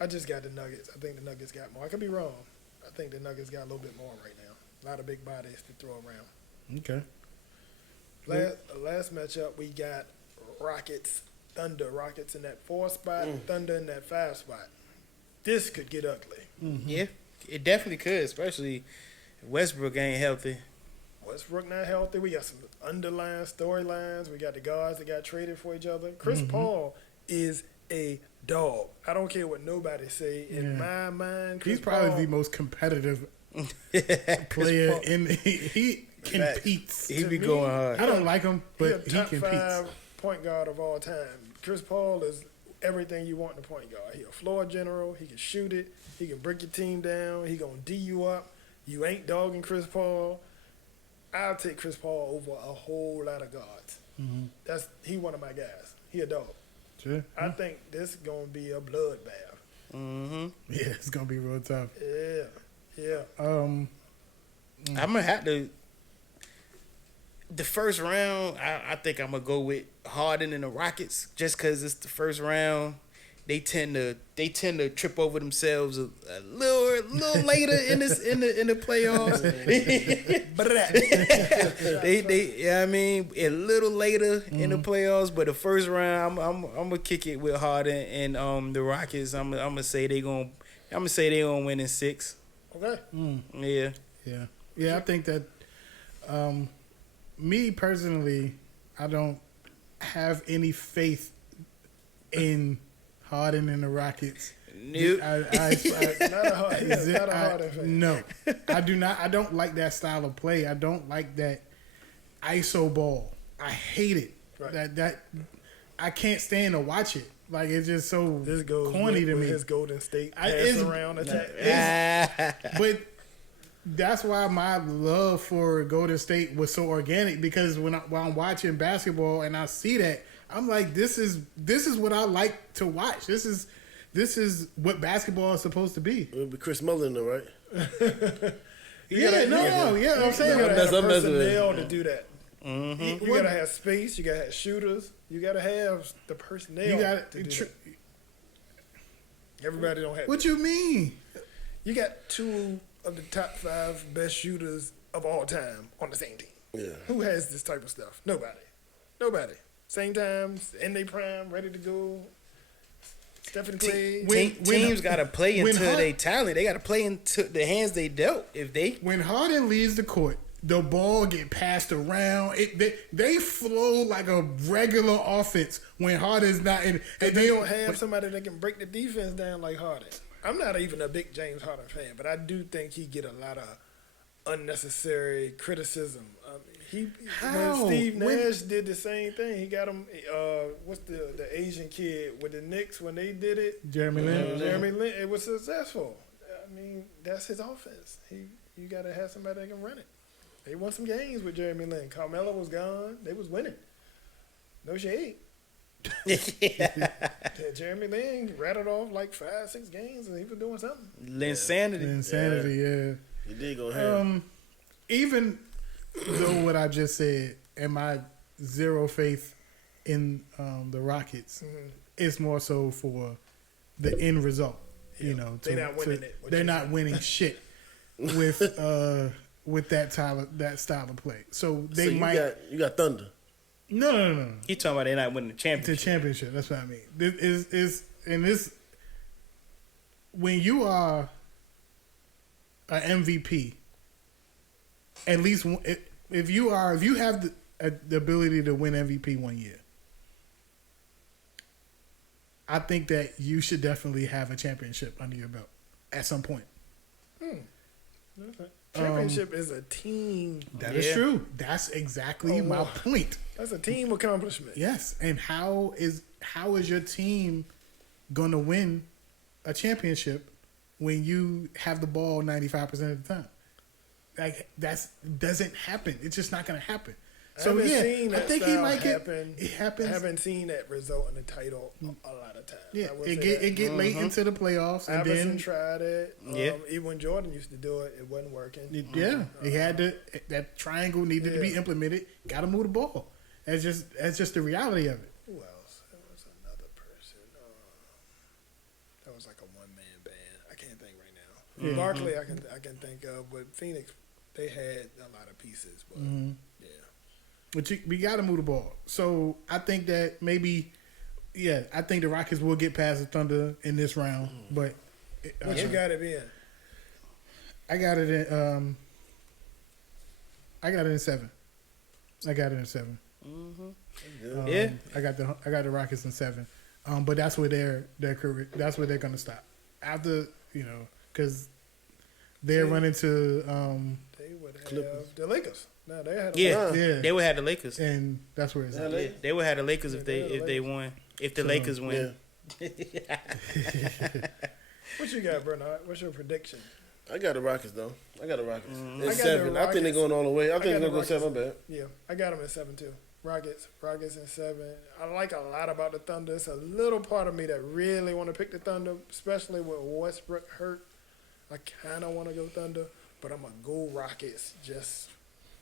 I just got the Nuggets. I think the Nuggets got more. I could be wrong. I think the Nuggets got a little bit more right now. A lot of big bodies to throw around. Okay. Last matchup, we got Rockets, Thunder. Rockets in that 4 spot, Thunder in that 5 spot. This could get ugly. Yeah, it definitely could, especially if Westbrook ain't healthy. Westbrook not healthy. We got some underlying storylines. We got the guards that got traded for each other. Chris Paul is a dog. I don't care what nobody say. In my mind, Chris He's probably Paul, the most competitive player Paul. in he competes. He To be me, going hard. I don't like him, He a but he top competes. 5 point guard of all time. Chris Paul is everything you want in a point guard. He a floor general. He can shoot it. He can break your team down. He gonna D you up. You ain't dogging Chris Paul. I'll take Chris Paul over a whole lot of guards. He one of my guys. He a dog. Sure. I think this is gonna be a bloodbath. Mm-hmm. Yeah, it's gonna be real tough. Yeah. I'm gonna have to. The first round, I think I'm gonna go with Harden and the Rockets, just because it's the first round. They tend to trip over themselves a little later in the playoffs. I mean, a little later in the playoffs, but the first round, I'm gonna kick it with Harden and the Rockets. I'm gonna say they gonna win in 6. Okay. Yeah. Yeah. I think that me personally, I don't have any faith in Harden and the Rockets. Nope. Not a hard effect. No, I do not. I don't like that style of play. I don't like that ISO ball. I hate it. Right. That I can't stand to watch it. Like it's just so This goes corny with, to with me. his Golden State I- pass it's- around attack. But that's why my love for Golden State was so organic, because while I'm watching basketball and I see that, I'm like, this is what I like to watch. This is what basketball is supposed to be. It'll be Chris Mullin, though, right? I'm saying You gotta That's- have that's what I'm messing with. personnel to do that. You gotta have space. You gotta have shooters. You gotta have the personnel You got to do that. Everybody don't have. What you mean? You got two of the top 5 best shooters of all time on the same team. Yeah. Who has this type of stuff? Nobody. Same time, in their prime, ready to go. Stephen Clay. Teams got to play when into Hart- their talent. They got to play into the hands they dealt. If they When Harden leaves the court, the ball get passed around. They flow like a regular offense when Harden's not in. And they don't have somebody that can break the defense down like Harden. I'm not even a big James Harden fan, but I do think he get a lot of unnecessary criticism. How? When Steve When- Nash did the same thing, he got him. What's the Asian kid with the Knicks when they did it? Jeremy Lin. Jeremy Lin. It was successful. I mean, that's his offense. You got to have somebody that can run it. They won some games with Jeremy Lin. Carmelo was gone. They was winning. No shade. Yeah, Jeremy Lin rattled off like 5-6 games, and he was doing something. insanity. Insanity, yeah. He did go ahead. Even though what I just said and my zero faith in the Rockets, it's more so for the end result. You know, They not winning it, what They're you not winning shit with that style of play. So they So you got Thunder. No. He talking about they not winning the The championship. championship. That's what I mean. This is when you are an MVP. At least if you have the ability to win MVP one year, I think that you should definitely have a championship under your belt at some point. Championship is a team. That is Yeah. true. That's exactly my Lord. point. That's a team accomplishment. Yes, and how is your team gonna win a championship when you have the ball 95% of the time? Like doesn't happen. It's just not gonna happen. So I haven't yeah, seen I that think he style might happen. get. It I happens. haven't seen that result in the title a lot of times. Yeah, I will it say get that. it get late into the playoffs, and Iverson then tried it. Yeah. Even when Jordan used to do it, it wasn't working. he had that triangle needed to be Yeah. implemented. Got to move the ball. That's just the reality of it. Who else? There was another person. That was like a one-man band. I can't think right now. Yeah. Barkley, I can think of, but Phoenix, they had a lot of pieces. But Mm-hmm. yeah, But we got to move the ball. So I think that maybe, I think the Rockets will get past the Thunder in this round. But what you got it in? I got it in. I got it in 7. I got it in 7. Yeah. I got the Rockets in 7. But that's where their career. That's where they're gonna stop after because they're running to They would have Clippers. the Lakers. No, they had. Yeah. yeah, They would have the Lakers. and that's where it's at. Yeah, they would have the Lakers if they had the they won. If the Lakers win. What you got, Bernard? What's your prediction? I got the Rockets, though. I got the Rockets. I It's got the 7. I think they're Rockets. going all the way. I think got they're the going to go 7. Rockets. Bad. Yeah, I got them at 7 too. Rockets in 7. I like a lot about the Thunder. It's a little part of me that really want to pick the Thunder, especially with Westbrook hurt. I kind of want to go Thunder, but I'm gonna go Rockets just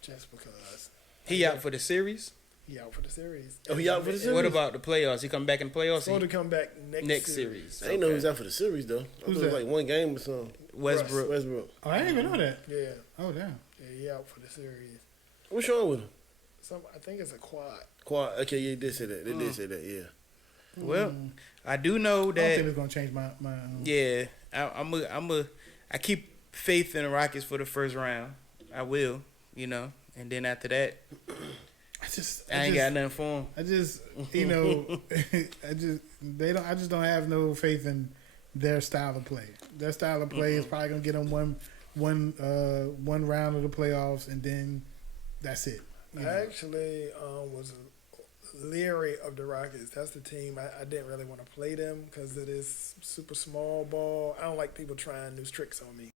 because He out for the series. he out for the series. Oh, he out for the series? What about the playoffs? He come back in the playoffs. Supposed to come back next series. I didn't know he was out for the series, though. I thought Who's it was that? like one game or something. Westbrook. Westbrook. Oh, I didn't even know that. Yeah, Oh damn. he out for the series. What's wrong with him? I think it's a quad. Quad. Okay, yeah, he did say that. They did say that, yeah. Well, I do know I don't that. think it's gonna change my. Yeah, I keep faith in the Rockets for the first round. I will. And then after that, I ain't got nothing for him. I just, you know, I just don't have no faith in their style of play. Their style of play is probably gonna get them one round of the playoffs, and then that's it. You know? I actually was leery of the Rockets. That's the team I didn't really want to play them because of this super small ball. I don't like people trying new tricks on me.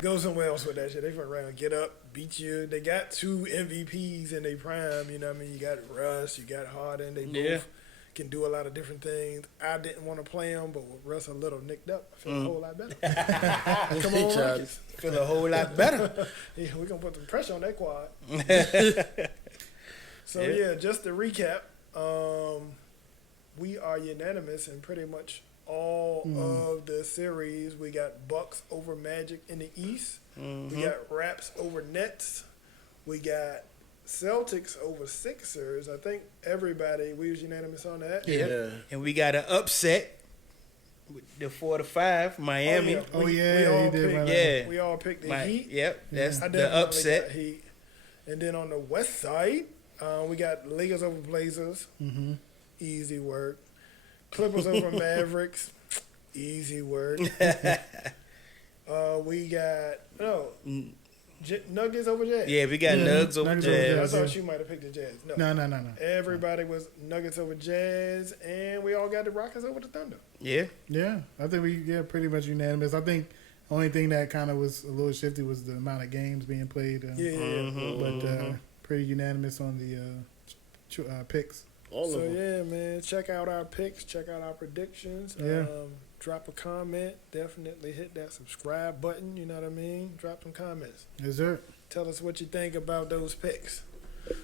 Go somewhere else with that shit. They run around, get up, beat you. They got 2 MVPs in their prime. You know what I mean? You got Russ, you got Harden. They both can do a lot of different things. I didn't want to play them, but with Russ a little nicked up, I feel a whole lot better. Come on, Rockets. Feel a whole lot better. Yeah, we're going to put some pressure on that quad. So, yeah, just to recap, we are unanimous in pretty much all of the series. We got Bucks over Magic in the East. We got Raps over Nets. We got Celtics over Sixers. I think we was unanimous on that. Yeah. And we got an upset with the 4-5 Miami. We all picked the Heat. Yep, that's I the definitely upset. got Heat. And then on the West side, we got Lakers over Blazers. Easy work. Clippers over Mavericks. Easy work. We got Nuggets over Jazz. Yeah, we got Nuggets over Jazz. I thought you might have picked the Jazz. No. Everybody was Nuggets over Jazz, and we all got the Rockets over the Thunder. Yeah. Yeah, I think we pretty much unanimous. I think the only thing that kind of was a little shifty was the amount of games being played. But pretty unanimous on the picks. All of them. Yeah, man, check out our picks, check out our predictions. Yeah. Drop a comment. Definitely hit that subscribe button. You know what I mean? Drop some comments. Yes, sir. Tell us what you think about those picks.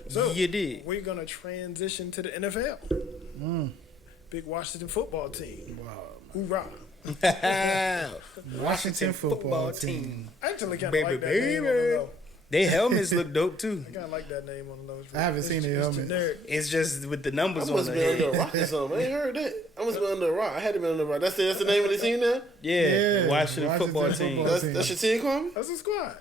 So you did. We're gonna transition to the NFL. Big Washington football team. Wow. Hoorah! Washington football team. I actually kind of Baby, like that name on the baby. low. They helmets look dope too. I kind of like that name on the low. I haven't seen the helmet. Generic. It's just with the numbers I on must the be under a head. rock or something. I ain't heard that. I must be under a rock. I had to be under a rock. That's the name of the team now? Yeah, Washington football team. That's your team, Kwame? That's a squad.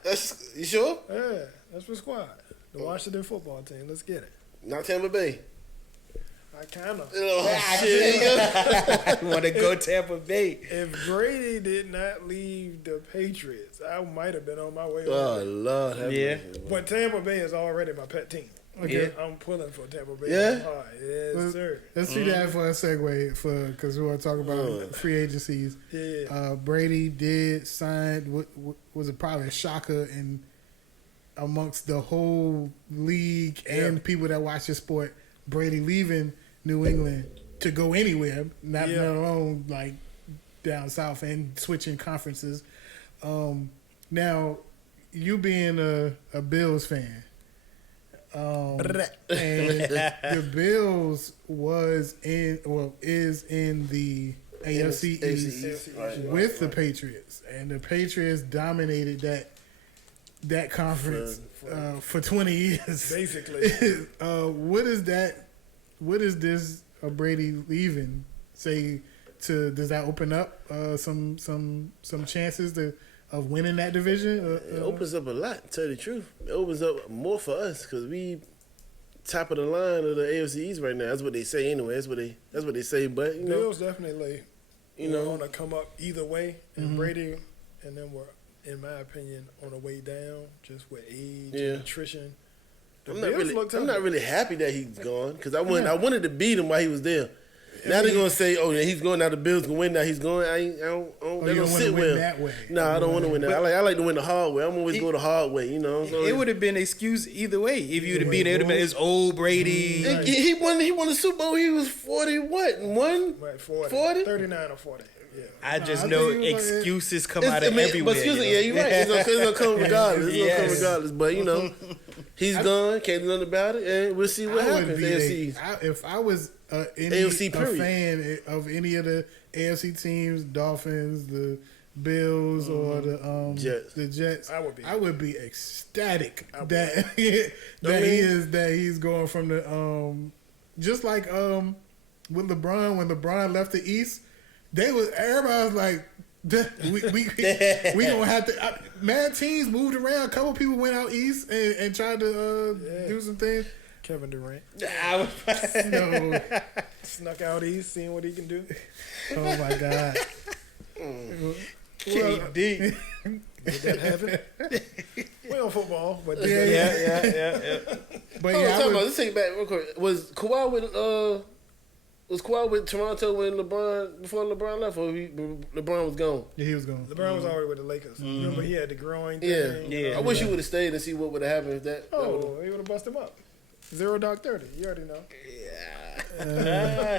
You sure? Yeah, that's the squad. The Washington football team. Let's get it. Not Tampa Bay. I kind of. Oh, shit. Want to go Tampa Bay? If Brady did not leave the Patriots, I might have been on my way. Oh, over. Lord. have Yeah. mercy. But Tampa Bay is already my pet team. Yeah. I'm pulling for Tampa Bay. Yeah? Hard. Yes, sir. Let's see that for a segue because we want to talk about free agencies. Yeah. Brady did sign. What was it? Probably a shocker amongst the whole league and people that watch the sport. Brady leaving New England to go anywhere, not alone like down south and switching conferences. Now, you being a Bills fan, and the Bills is in the AFC East with the Patriots, and the Patriots dominated that conference for 20 years. Basically. What is this Brady leaving say to? Does that open up some chances of winning that division? It opens up a lot, to tell you the truth. It opens up more for us because we top of the line of the AFC East right now. That's what they say anyway. That's what they say. But you know, Bills definitely want to come up either way, and Brady and them were, in my opinion, on the way down just with age and attrition. I'm not really happy that he's gone because I wanted to beat him while he was there. Now they're gonna say, "Oh, yeah, he's going now. The Bills can win now. He's going." They don't sit well. That way. No, I don't want to win that. I like to win the hard way. I'm always go the hard way. You know. So it would have been an excuse either way if you'd have beat it. It would have been his old Brady. He won the Super Bowl. He was 40. What? One? Right, 40. 39 or 40. Yeah. I just know excuses come out of everywhere. But excuse me, you're right. It's gonna come regardless. It's gonna come regardless. But you know, he's gone. Can't do nothing about it, and we'll see what happens. If I was a fan of any of the AFC teams, Dolphins, the Bills, or the Jets, I would be ecstatic that he's going from the just like with LeBron when LeBron left the East. Everybody was like, we gonna have to. Mad teams moved around. A couple people went out east and tried to do some things. Kevin Durant No, snuck out east, seeing what he can do. oh my god. KD. Did that happen? We on football, but Yeah. But Oh, yeah, I talking would- about, let's take it back real quick. Was Kawhi with Toronto when before LeBron left, or LeBron was gone? yeah, he was going. LeBron was already with the Lakers. Remember, he had the groin thing. Yeah, Yeah. I wish you would have stayed and see what would have happened if that. Oh, he would have busted him up. 0 Dark 30. You already know.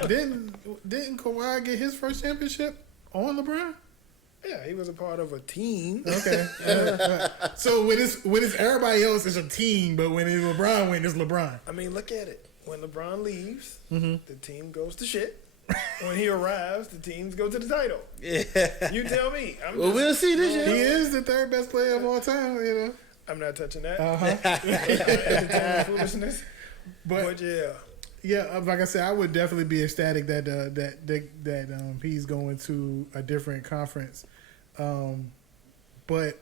Didn't Kawhi get his first championship on LeBron? Yeah, he was a part of a team. Okay. So with his everybody else is a team, but when it's LeBron win, it's LeBron. I mean, look at it. When LeBron leaves, Mm-hmm. the team goes to shit. When he arrives, the teams go to the title. Yeah. You tell me. Well, we'll see this He year. is the third best player of all time, you know. I'm not touching that. Uh-huh. Foolishness. But But yeah, yeah, like I said, I would definitely be ecstatic that he's going to a different conference. But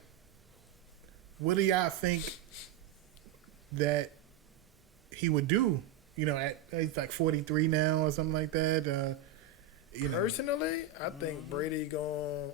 what do y'all think that he would do? You know, he's like 43 now or something like that. You know, personally, I think Brady going.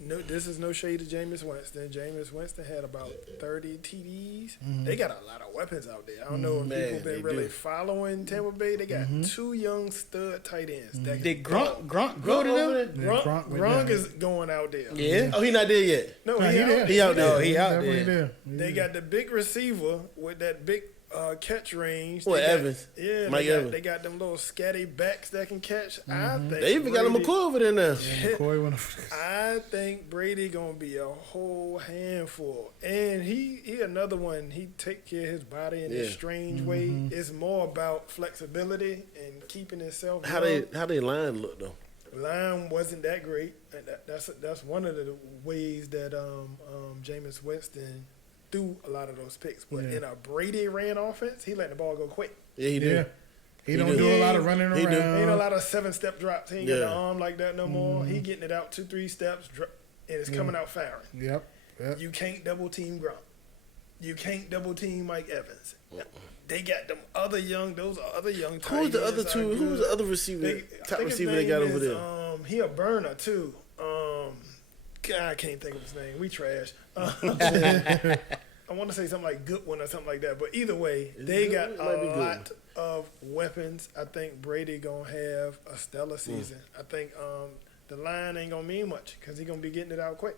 No, this is no shade to Jameis Winston. Jameis Winston had about 30 TDs. They got a lot of weapons out there. I don't know if Man, people they been really do. following Tampa Bay. They got 2 young stud tight ends. That Did Grunt Go go to over them? there. Yeah, Gronk went Gronk down. is going out there. Yeah. Oh, he not there yet. No, Nah, he out there. He out there. No, he out Definitely there. They got the big receiver with that big catch range. What, They got- Evans? Yeah, Mike they got, Evans. they got them little scatty backs that can catch. I think They even got a Brady- McCoy over there now. McCoy went I think Brady gonna be a whole handful, and he another one. He take care of his body in Yeah. a strange way. It's more about flexibility and keeping himself. How they line look though? Line wasn't that great. And that's one of the ways that Jameis Winston threw a lot of those picks. But Yeah. in a Brady ran offense, he let the ball go quick. Yeah, he Yeah. did. He don't do. do a lot of running He do. around. Ain't a lot of 7-step drops. He ain't got Yeah. the arm like that no more. He getting it out 2-3 steps, and it's coming out firing. Yep. You can't double team Gronk. You can't double team Mike Evans. They got them other young. Those are other young. tight Who's the ends other are two? Who's good. the other receiver? They- I Top think his receiver they got name over is, there. He a burner too. God, I can't think of his name. We trash. I want to say something like Goodwin or something like that. But either way, they got It might be a Goodwin. lot of weapons. I think Brady gonna have a stellar season. I think the line ain't gonna mean much because he gonna be getting it out quick.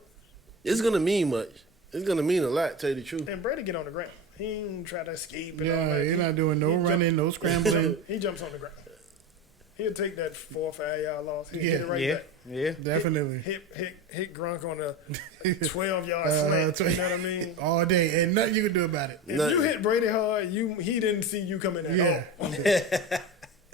It's gonna mean much. It's gonna mean a lot. Tell you the truth. And Brady get on the ground. He ain't try to escape and all Yeah, that. you're He- not doing no he jump- running, no scrambling. He jumps on the ground. He'll take that 4 or 5 yard loss. He'll Yeah. get it right Yeah. back. Yeah. Definitely. Hit Gronk on a 12-yard slant. 20 You know what I mean? All day, and nothing you can do about it. If Nothing. you hit Brady hard, he didn't see you coming at Yeah. all.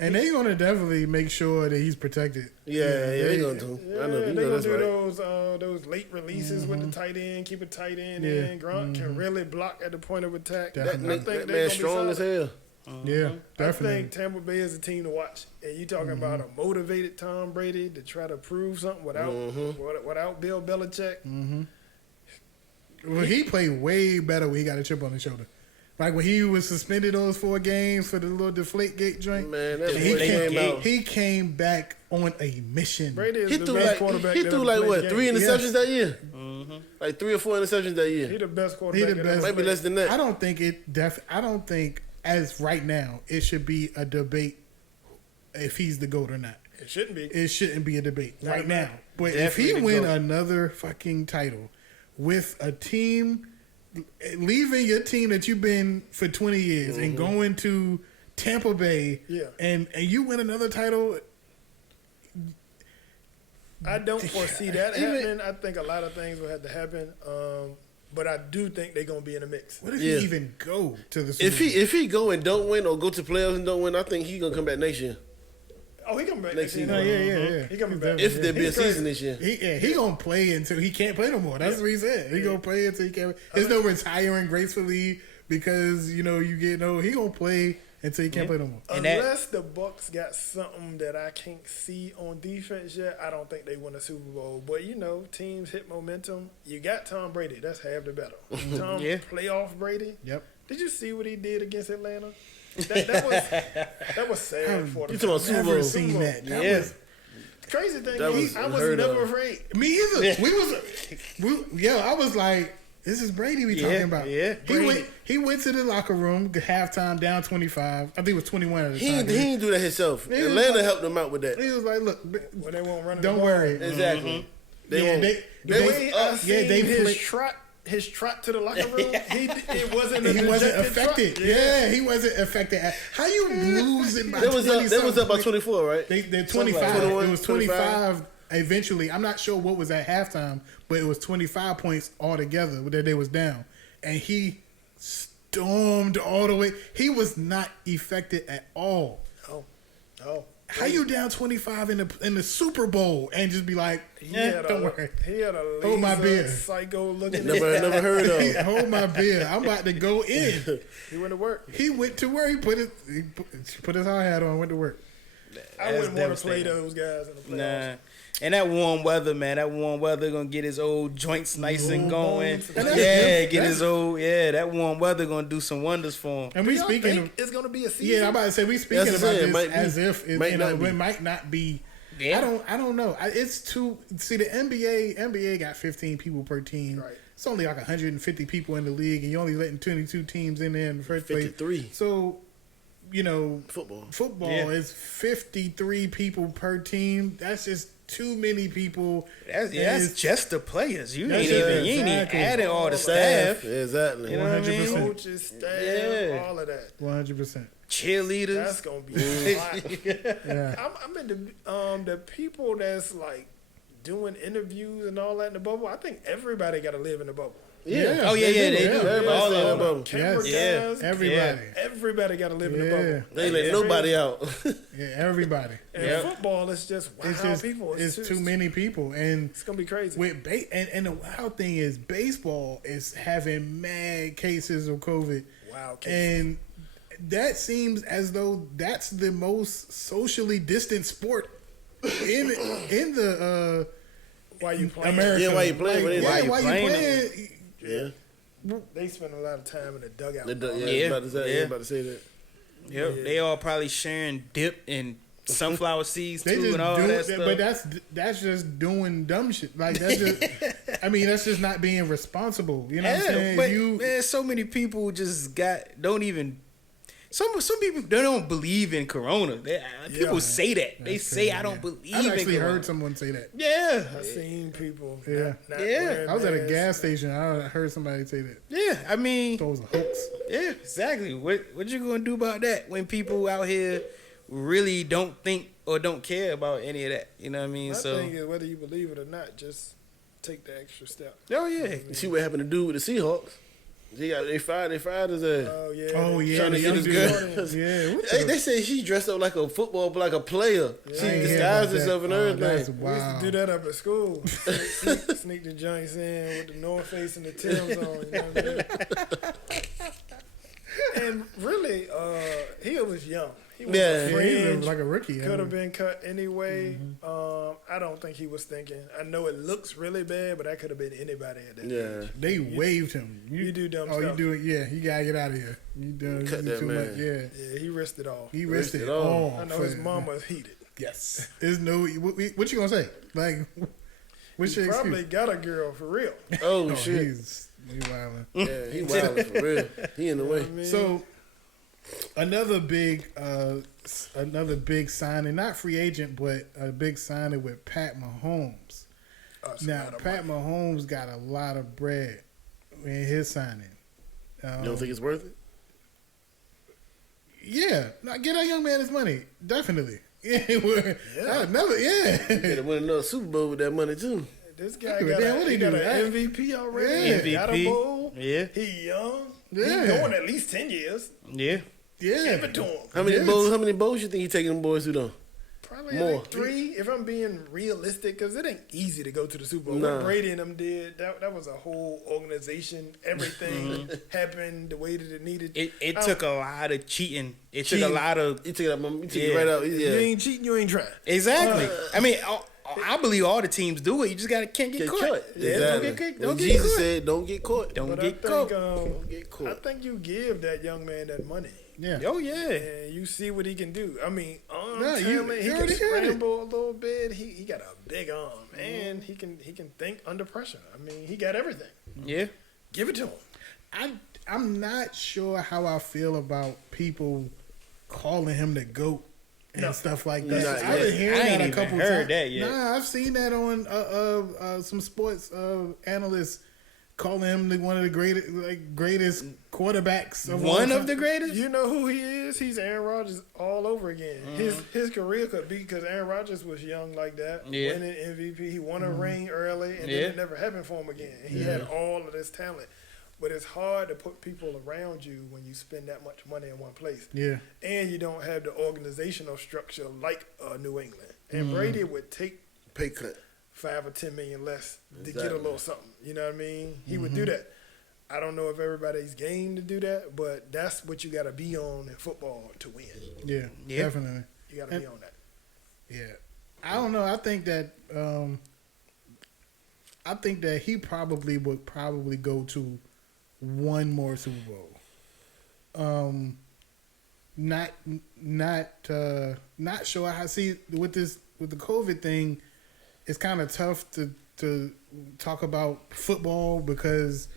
And they're gonna definitely make sure that he's protected. Yeah, they gonna do. Yeah, I know. You they know gonna that's do right. those late releases with the tight end, keep a tight end Yeah. in. Gronk can really block at the point of attack. Definitely. I think That they man gonna strong be as solid. hell. Yeah, I definitely. think Tampa Bay is a team to watch. And you talking about a motivated Tom Brady to try to prove something without Bill Belichick. Well, he played way better when he got a chip on his shoulder. Like when he was suspended those 4 games for the little deflate gate joint. Man, that he boy came out. He came back on a mission. Brady is He the threw best like quarterback. he that threw ever like played what the 3 game. interceptions that year. Like 3 or 4 interceptions that He year. the best He quarterback. the that best. ever Maybe played. less than that. I don't think I don't think as right now it should be a debate if he's the GOAT or not. It shouldn't be. It shouldn't be a debate Not right a now. matter. But Definitely if he the win GOAT. another fucking title with a team, leaving your team that you've been for 20 years and going to Tampa Bay, Yeah. and you win another title, I don't foresee that happening. I think a lot of things will have to happen. But I do think they're gonna be in the mix. what if Yeah. you even go to the Super If he go and don't win or go to playoffs and don't win, I think he gonna come back next year. Oh, he coming back Next next year. season. Yeah. He coming back. If there be a He's crazy. season this year. He gonna play until he can't play no more. That's what he said. He gonna play until he can't. There's no retiring gracefully because you get no. He gonna play until he can't play no more. And that- Unless the Bucks got something that I can't see on defense yet, I don't think they win a Super Bowl. But teams hit momentum. You got Tom Brady. That's half the battle. Tom Yeah. playoff Brady. Yep. Did you see what he did against Atlanta? That was sad for the You talking about Super Never Bowl? seen that. That Yeah. was Crazy thing That is, was I was unheard never of. afraid. me either. I was like, this is Brady we talking about. yeah. He went to the locker room halftime down 25. I think it was 21 at the He time. didn't do that himself. He was Atlanta like- helped him out with that. He was like, look, When they won't run. don't worry. Exactly. They Yeah, won't. they- The they- way I seen they his play- trot to the locker room, it wasn't. A He wasn't dejected affected. trot. Yeah, he wasn't affected. How you losing by They was up. 20 They was up by something? 24, right? They're Something 25. like 21, It was 25 eventually. I'm not sure what was at halftime, but it was 25 points altogether that they was down. And he stormed all the way. He was not affected at all. Oh, How you down 25 in the Super Bowl and just be like, don't worry. He had a Hold my laser beer. psycho looking. Never heard of. Hold my beer. I'm about to go in. He went to work. He went to work. He put his hard hat on, went to work. I That's wouldn't want to play devastating. those guys in the playoffs. Nah. And that warm weather, man. That warm weather gonna get his old joints nice and going. bones. And that's Yeah, good. get his old. Yeah, that warm weather gonna do some wonders for him. And Do we y'all speaking think of, it's gonna be a season? yeah, I'm about to say we speaking That's about what I'm saying. this Might be. as if it, Might not be. it might not be. Yeah. I don't know. It's too. See, the NBA got 15 people per team. Right. It's only like 150 people in the league, and you're only letting 22 teams in there in the first place. 53. So, Football. Yeah. is 53 people per team. That's just too many people. That's It's- just the players. You That's ain't even exactly. adding all the Staff. staff, Exactly. You know what I mean? 100%. coaches, staff, Yeah. all of that. 100%. cheerleaders. That's gonna be a lot. Yeah. I'm in the people that's like doing interviews and all that in the bubble. I think everybody got to live in the bubble. Yeah. Oh, yeah, they do. Everybody All stay in of the them. bubble. Camera Yes. guys, Everybody. everybody got to live in the Yeah. bubble. They ain't let nobody out. Yeah. Everybody. And Yep. football is just wild It's just people. it's too many people, and It's gonna be crazy. with and the wild thing is baseball is having mad cases of COVID, Wow. Case. and that seems as though that's the most socially distant sport in the Why you playing? America. Yeah, why you playing? Like, Why yeah, you why you playing playing? Yeah. They spend a lot of time in the dugout. Yeah, Yeah. About to say, Yeah. about to say that. Yep, they all probably sharing dip and sunflower seeds They too just and all do that it, stuff. but that's just doing dumb shit. Like that's just, I mean, that's just not being responsible. You know what I'm saying? but You man, so many people just don't even. Some people they don't believe in Corona. People say that they say I don't believe I've in actually Corona. heard someone say that. Yeah, I seen people. Yeah. Not Yeah. wearing I was at a masks. gas station. I heard somebody say that. yeah. I mean, It was a hoax. yeah, exactly. What you gonna do about that when people out here really don't think or don't care about any of that? You know what I mean? My So, thing is, whether you believe it or not, just take the extra step. oh yeah, You see what happened to do with the Seahawks? They fired his ass. Oh yeah. Oh yeah, Trying to the get young his dude. girl. Yeah, what They the- say she dressed up like a football, like a player. She I ain't hear disguised about herself that. and Oh, everything. that's We used to wow. do that up at school. Sneak the joints in with the North Face and the Timbs on. You know what I mean? And really, he was young. He was Yeah. a Yeah, he fringe. was like a rookie. Could have been cut anyway. I don't think he was thinking. I know it looks really bad, but that could have been anybody at that Yeah. age. They waived him. You do dumb Oh, stuff. you do it. Yeah, you gotta get out of here. You do Cut you do that too man. much. Yeah, Yeah, he risked it all. he risked it it all. all. I know for- his mama is heated. Yes, there's no. What you gonna say? Like, what's He your probably excuse? got a girl for real. Oh, Oh, shit. he's wilding. Yeah, he wild for real. He in the way. I mean, So another big signing, not free agent, but a big signing with Pat Mahomes. that's a Now lot of Pat money. Mahomes got a lot of bread in his signing. You don't think it's worth it? Yeah, now get that young man his money, definitely. Yeah, another You could win another Super Bowl with that money too. This guy Give a got, damn what he he got do, an right? MVP already. Yeah. Got a MVP. bowl. Yeah. He young. Yeah. He going at least 10 years. yeah. Yeah, Give it to him. How many Yes. bowls? How many bowls you think he taking them boys to though? Probably More. like 3, if I'm being realistic, because it ain't easy to go to the Super Bowl. Nah. What Brady and them did, that was a whole organization. Everything happened the way that it needed. It took a lot of cheating. It took a lot of You took it out. You took it Yeah. right out. You Yeah. ain't cheating, you ain't trying. exactly. I mean, I believe all the teams do it. You just can't get Get caught. caught. Yeah, Exactly. don't get When get Jesus caught. said, "Don't get caught." Don't But I get think, caught. Don't get caught. I think you give that young man that money. Yeah. Oh yeah. And you see what he can do. I mean, arm No, you talent, he can already got it. scramble a little bit. He got a big arm, and he can think under pressure. I mean, he got everything. Yeah. Give it to him. I'm not sure how I feel about people calling him the GOAT and No. stuff like Not that. yet. I've been hearing I ain't that a even couple heard times. that yet. Nah, I've seen that on some sports analysts calling him one of the greatest quarterbacks of all One time. of the greatest. You know who he is? He's Aaron Rodgers all over again. His career could be because Aaron Rodgers was young like that, Yeah. winning MVP. He won a ring early, and Yeah. then it never happened for him again. He had all of this talent, but it's hard to put people around you when you spend that much money in one place, Yeah. and you don't have the organizational structure like New England. And Brady would take Pay cut. 5 or 10 million less to get a Exactly. little something. You know what I mean? He would do that. I don't know if everybody's game to do that, but that's what you got to be on in football to win. Yeah. Yeah. Definitely. You got to be on that. Yeah. I don't know. I think that he probably would go to one more Super Bowl. Not sure. I see with the COVID thing, it's kind of tough to talk about football because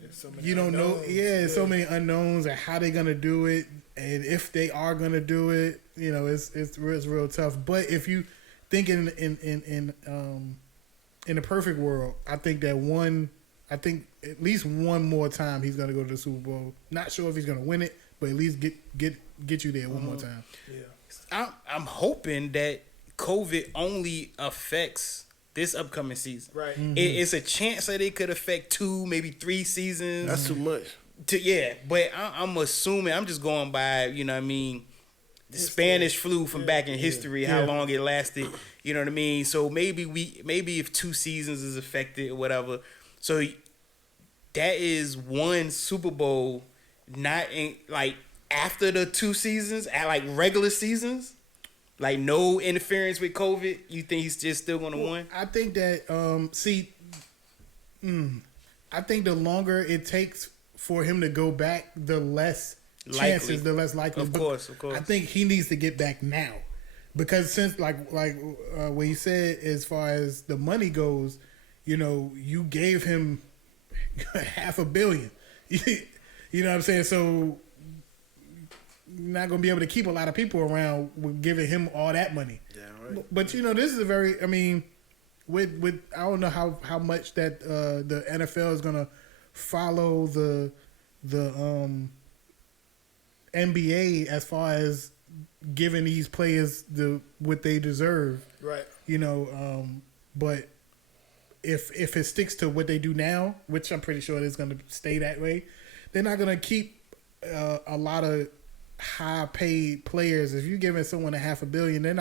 There's so many you don't know. unknowns. Yeah, so many unknowns and how they're gonna do it, and if they are gonna do it, it's real tough. But if you think in the perfect world, I think at least one more time he's gonna go to the Super Bowl. Not sure if he's gonna win it, but at least get you there one more time. Yeah. I'm hoping that COVID only affects this upcoming season. Right. It's a chance that it could affect 2, maybe 3 seasons. That's too much. But I'm assuming, I'm just going by, you know what I mean, the Spanish flu from back in history, how long it lasted, you know what I mean? So maybe if 2 seasons is affected or whatever. So that is one Super Bowl not in like after the 2 seasons, at like regular seasons. Like no interference with COVID, you think he's just still gonna win? I think that I think the longer it takes for him to go back, the less chances, the less likely. Of course. I think he needs to get back now, because since like what he said, as far as the money goes, you gave him $500 million. You know what I'm saying? So you're not gonna be able to keep a lot of people around with giving him all that money. Yeah, right. But this is a very, I mean, with I don't know how much that the NFL is gonna follow the NBA as far as giving these players what they deserve. Right. But if it sticks to what they do now, which I'm pretty sure it's gonna stay that way, they're not gonna keep a lot of high paid players. If you're giving someone $500 million, you're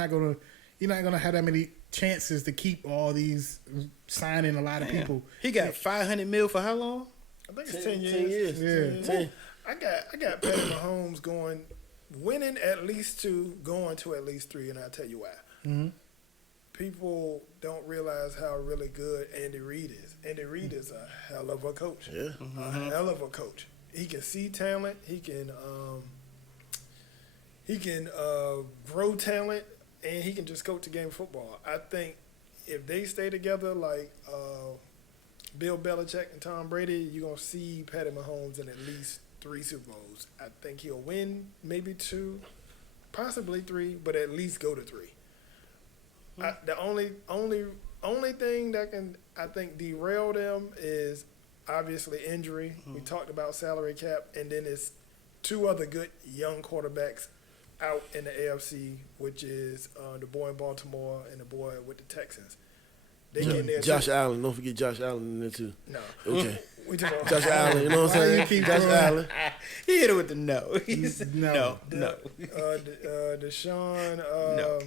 not gonna have that many chances to keep all these signing a lot of people. He got $500 million for how long? I think it's 10 10 years. years. Yeah. 10. I got Patty Mahomes winning at least 2, going to at least 3, and I'll tell you why. Mm-hmm. People don't realize how really good Andy Reid is. Andy Reid is a hell of a coach. Yeah. A hell of a coach. He can see talent. He can grow talent, and he can just coach the game of football. I think if they stay together like Bill Belichick and Tom Brady, you're going to see Patty Mahomes in at least 3 Super Bowls. I think he'll win maybe 2, possibly 3, but at least go to 3. The only thing that can, I think, derail them is obviously injury. We talked about salary cap, and then it's 2 other good young quarterbacks out in the AFC, which is the boy in Baltimore and the boy with the Texans. They get in there Josh too. Allen. Don't forget Josh Allen in there too. No. Okay. We talking about Josh Allen. You know what I'm Why you saying? keep Josh throwing- Allen. He hit it with the no. He said No. no. Deshaun, No.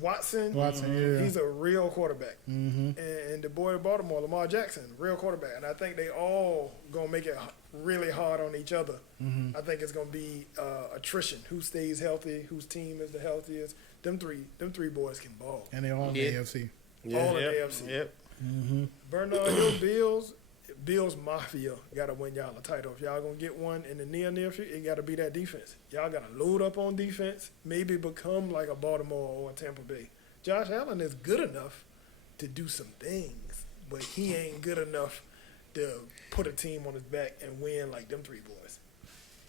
Watson, yeah. he's a real quarterback. And the boy in Baltimore, Lamar Jackson, real quarterback. And I think they all gonna make it really hard on each other. I think it's gonna be attrition. Who stays healthy? Whose team is the healthiest? Them three boys can ball. And they all in the AFC. All in the AFC. Yep. Bernard Hill, Bills Mafia got to win y'all a title. If y'all gonna get one in the near future, it got to be that defense. Y'all got to load up on defense. Maybe become like a Baltimore or a Tampa Bay. Josh Allen is good enough to do some things, but he ain't good enough to put a team on his back and win like them three boys.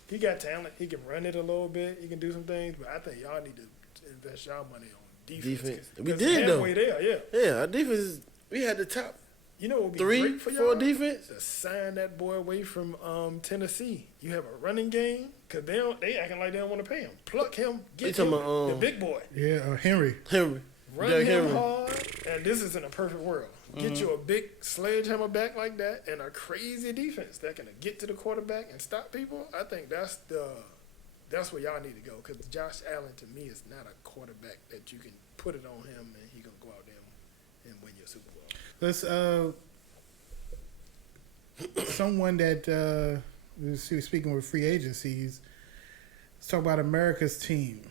He got talent. He can run it a little bit. He can do some things, but I think y'all need to invest y'all money on defense. We did, though. There, yeah. Yeah, our defense, we had the top You know what would be 3, great for 4 y'all? defense. To sign that boy away from Tennessee. You have a running game because they acting like they don't want to pay him. Pluck him, get You him, talking about, the big boy. Yeah, Henry. Henry. Run Derrick him Henry. hard, and this is in a perfect world. Get you a big sledgehammer back like that and a crazy defense that can get to the quarterback and stop people. I think that's where y'all need to go because Josh Allen, to me, is not a quarterback that you can put it on him and he going to go out there and win your Super Bowl. Let's someone that speaking with free agencies. Let's talk about America's team.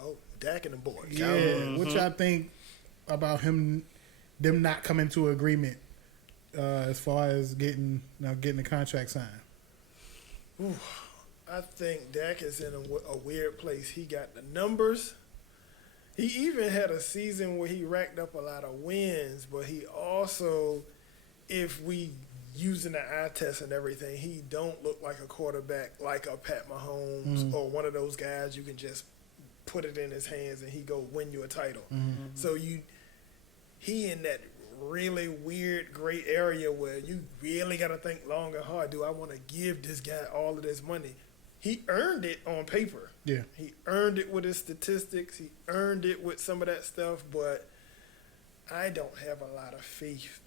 Oh, Dak and the boys. Yeah, what y'all think about them not coming to an agreement as far as getting the contract signed? I think Dak is in a weird place. He got the numbers. He even had a season where he racked up a lot of wins, but he also, if we using the eye test and everything, he don't look like a quarterback like a Pat Mahomes or one of those guys you can just put it in his hands and he go win you a title. So he in that really weird gray area where you really got to think long and hard. Do I want to give this guy all of this money? He earned it on paper. Yeah. He earned it with his statistics. He earned it with some of that stuff, but I don't have a lot of faith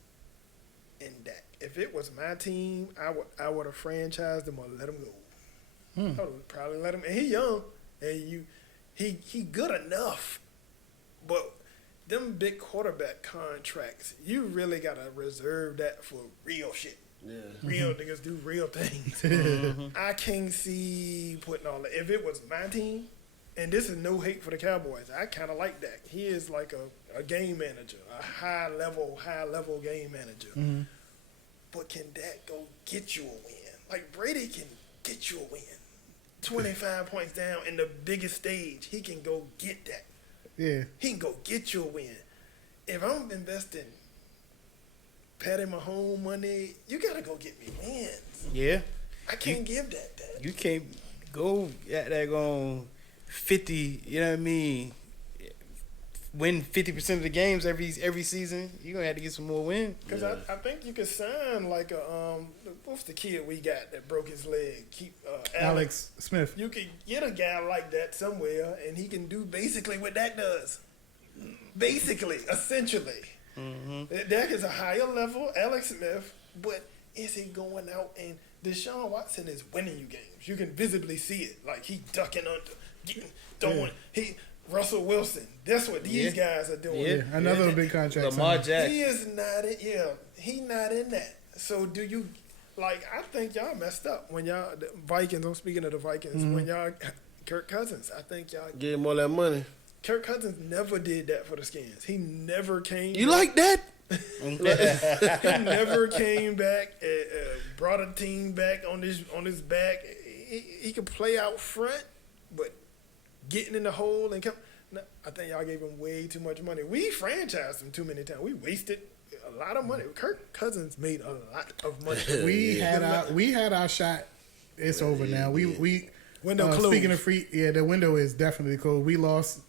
in that. If it was my team, I would have franchised him or let him go. I would probably let him. And he young, and he good enough, but them big quarterback contracts, you really gotta reserve that for real shit. Yeah. Real niggas do real things. I can't see putting all that. If it was my team, and this is no hate for the Cowboys, I kind of like Dak. He is like a game manager, a high level game manager. But can Dak go get you a win? Like Brady can get you a win. 25 points down in the biggest stage, he can go get that. Yeah. He can go get you a win. If I'm investing Patty Mahomes money, you gotta go get me wins. Yeah. I can't give that. You can't go at that going 50, you know what I mean? Win 50% of the games every season. You're going to have to get some more wins. Because I think you could sign like a, what's the kid we got that broke his leg? Alex Smith. You could get a guy like that somewhere, and he can do basically what Dak does. Basically, essentially. Dak is a higher level, Alex Smith, but is he going out and Deshaun Watson is winning you games? You can visibly see it. Like he ducking under, throwing. Russell Wilson. That's what these guys are doing. Yeah, another big contract. Lamar Jackson. He is not in. Yeah, he not in that. So do you? Like I think y'all messed up when y'all the Vikings. I'm speaking of the Vikings. When y'all Kirk Cousins. I think y'all Give him all that money. Kirk Cousins never did that for the Skins. He never came. You like that? He never came back. Brought a team back on his back. He could play out front, but getting in the hole and come. No, I think y'all gave him way too much money. We franchised him too many times. We wasted a lot of money. Kirk Cousins made a lot of money. We had our shot. It's over now. We window closed. Speaking of free, the window is definitely closed. We lost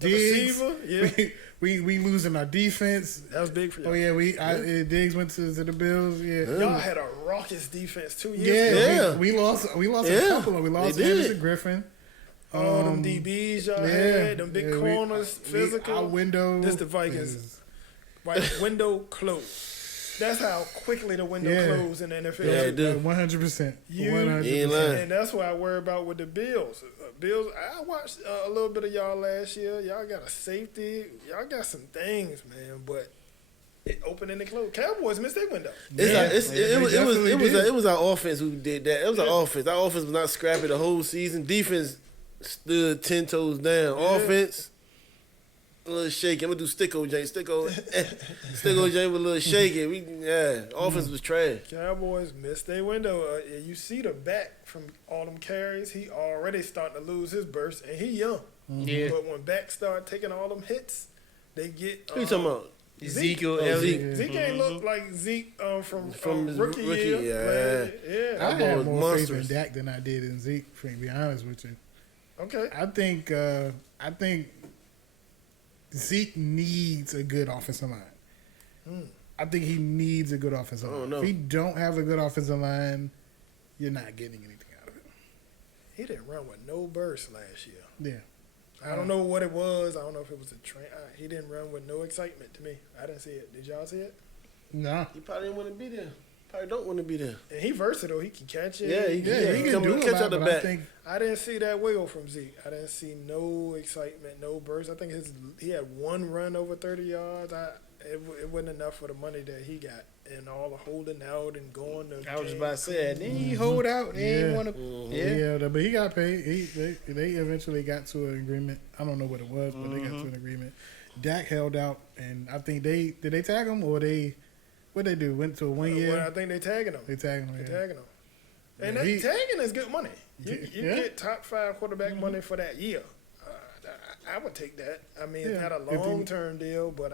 Diggs. Receiver, we losing our defense. That was big for y'all. Oh yeah, Diggs went to the Bills. Yeah, Y'all had a raucous defense 2 years ago. yeah. We lost a couple. We lost Anderson Griffin. All them DBs y'all had, them big corners, physical. Our window. This the Vikings. Right, window closed. That's how quickly the window Yeah. closed in the NFL. Yeah, it do. 100%. You- 100%. You ain't lying. And that's what I worry about with the Bills. Bills, I watched a little bit of y'all last year. Y'all got a safety. Y'all got some things, man. But it opened and it closed. Cowboys missed their window. It was our offense who did that. It was our offense. Our offense was not scrappy the whole season. Defense stood 10 toes down. Yeah. Offense, a little shaky. I'm gonna do Sticko J. Sticko J with a little shaky. Offense was trash. Cowboys missed their window. You see the back from all them carries. He already starting to lose his burst, and he young. Yeah. But when back start taking all them hits, they get. Who you talking about? Ezekiel Oh, Elliott. Zeke ain't look like Zeke from his rookie rookie, year. yeah. Man, I yeah. had was more faith in monstrous. Dak than I did in Zeke, to be honest with you. Okay. I think Zeke needs a good offensive line. I think he needs a good offensive line. no. If he don't have a good offensive line, you're not getting anything out of it. He didn't run with no burst last year. Yeah. I don't know what it was. I don't know if it was a train. He didn't run with no excitement to me. I didn't see it. Did y'all see it? No. He probably didn't want to be there. Probably don't want to be there. And he versatile. He can catch it. Yeah, Yeah, he can do catch a lot, out the but I back. think I didn't see that wiggle from Zeke. I didn't see no excitement, no burst. I think he had one run over 30 yards. It wasn't enough for the money that he got and all the holding out and going to. I was about to say that. Then he hold out. They Yeah. ain't want to. Yeah. but he got paid. They eventually got to an agreement. I don't know what it was, but they got to an agreement. Dak held out, and I think did they tag him or what they do? Went to a 1 year. Well, I think they tagging him. They tagged him. They Yeah. tagging him. And Yeah, that tagging is good money. You Yeah. get top 5 quarterback money for that year. I would take that. I mean, it's Yeah. not a If you- long term deal, but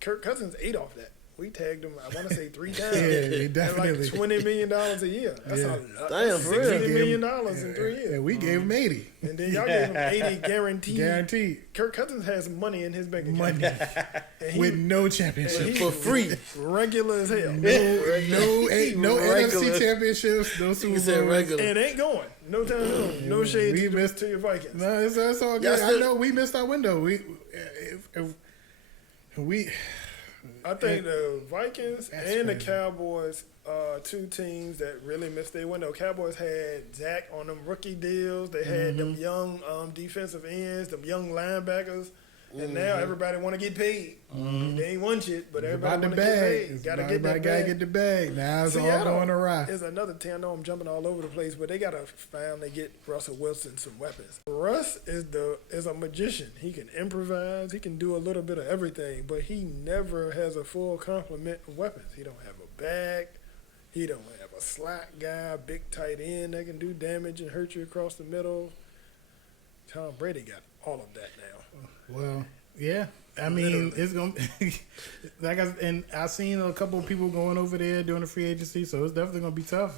Kirk Cousins ate off that. We tagged him. I want to say 3 times. Yeah, At definitely. like $20 million a year. That's Yeah. a lot. Damn, That's for real. $60 million in 3 years. And we gave him 80. And then y'all gave him 80 guaranteed. Guaranteed Kirk Cousins has money in his bank account. money And he- with no and championship. he For free. Regular as hell. No Regular. NFC championships, no He Super said Bowls. regular. And ain't going. No time soon. No shade we to, missed- to your Vikings. No, that's all Y'all good. I still- know we missed our window. If we I think the Vikings That's and the crazy. Cowboys are 2 teams that really missed their window. Cowboys had Zach on them rookie deals. They had them young defensive ends, them young linebackers. And now everybody want to get paid. They ain't won shit, but everybody about the want to get bag. paid. It's Gotta about- get that gotta bag. get the bag. Now it's all Seattle going awry. is another team. I know I'm jumping all over the place, but they gotta finally get Russell Wilson some weapons. Russ is a magician. He can improvise. He can do a little bit of everything, but he never has a full complement of weapons. He don't have a back. He don't have a slot guy, big tight end that can do damage and hurt you across the middle. Tom Brady got all of that now. Well, yeah. I mean, it's gonna and I seen a couple of people going over there during the free agency, so it's definitely gonna be tough.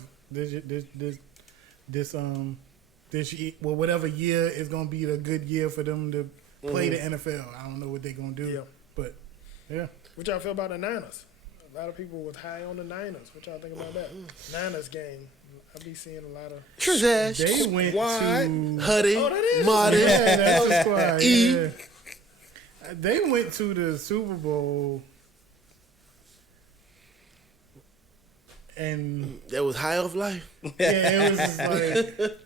Whatever year is gonna be the good year for them to play the NFL. I don't know what they're gonna do, Yeah. but yeah. What y'all feel about the Niners? A lot of people was high on the Niners. What y'all think about that? Niners game. I be seeing a lot of. Trash. They went Wide, to Huddy, Oh, that is- Marty. yeah, that's the squad. E. Yeah. They went to the Super Bowl, and That was high off life. yeah, it was just like